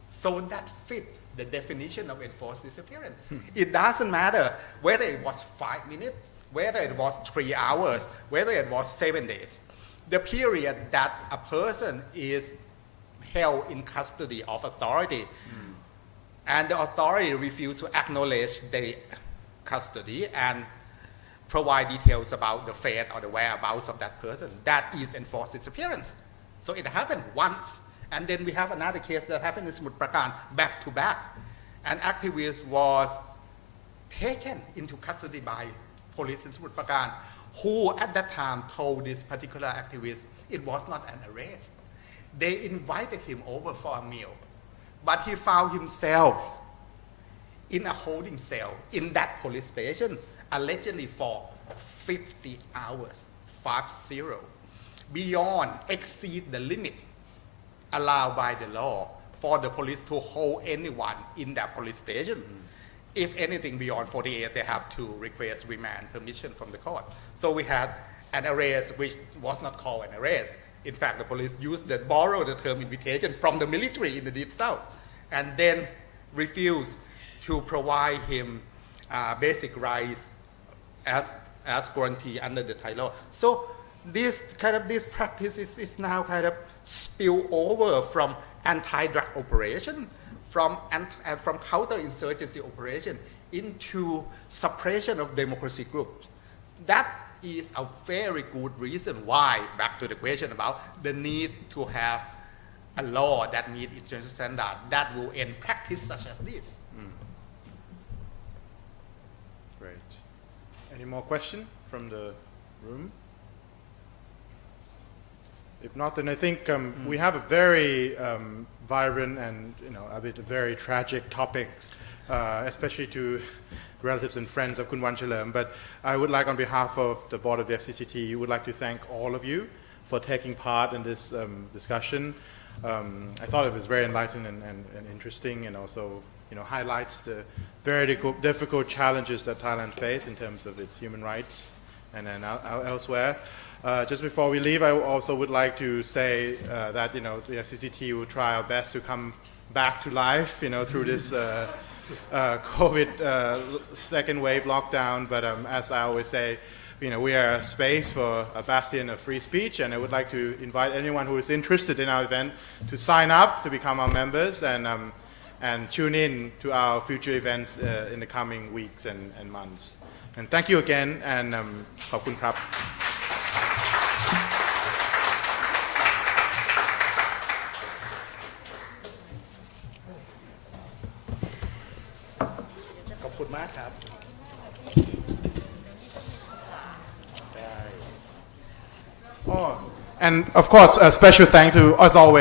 So that fit the definition of enforced disappearance. It doesn't matter whether it was 5 minutes, whether it was 3 hours, whether it was 7 days. The period that a person is held in custody of authority, and the authority refused to acknowledge the custody and provide details about the fate or the whereabouts of that person, that is enforced disappearance. So it happened once. And then we have another case that happened in Samut Prakan, back to back. An activist was taken into custody by police in Samut Prakan, who at that time told this particular activist it was not an arrest. They invited him over for a meal, but he found himself in a holding cell in that police station, allegedly for 50 hours, 50, beyond, exceed the limit allowed by the law for the police to hold anyone in that police station. If anything beyond 48, they have to request remand permission from the court. So we had an arrest which was not called an arrest. In fact, the police borrowed the term invitation from the military in the Deep South, and then refused to provide him basic rights as guarantee under the Thai law. So this practice is now kind of spill over from anti-drug operation from counterinsurgency operation into suppression of democracy groups. That is a very good reason why, back to the question about the need to have a law that meets international standard that will end practice such as this. Great. Any more questions from the room? If not, then I think we have a very vibrant and a bit very tragic topics, especially to relatives and friends of Kun Wanchalearm. But I would like, on behalf of the board of the FCCT, would like to thank all of you for taking part in this discussion. I thought it was very enlightening and interesting, and also highlights the very difficult challenges that Thailand faces in terms of its human rights and then elsewhere. Just before we leave, I also would like to say that the FCCT will try our best to come back to life through this COVID second wave lockdown. But as I always say, we are a space for a bastion of free speech, and I would like to invite anyone who is interested in our event to sign up to become our members and tune in to our future events in the coming weeks and months. And thank you again, and ขอบคุณครับ ขอบคุณมากครับ And of course, a special thanks to, as always,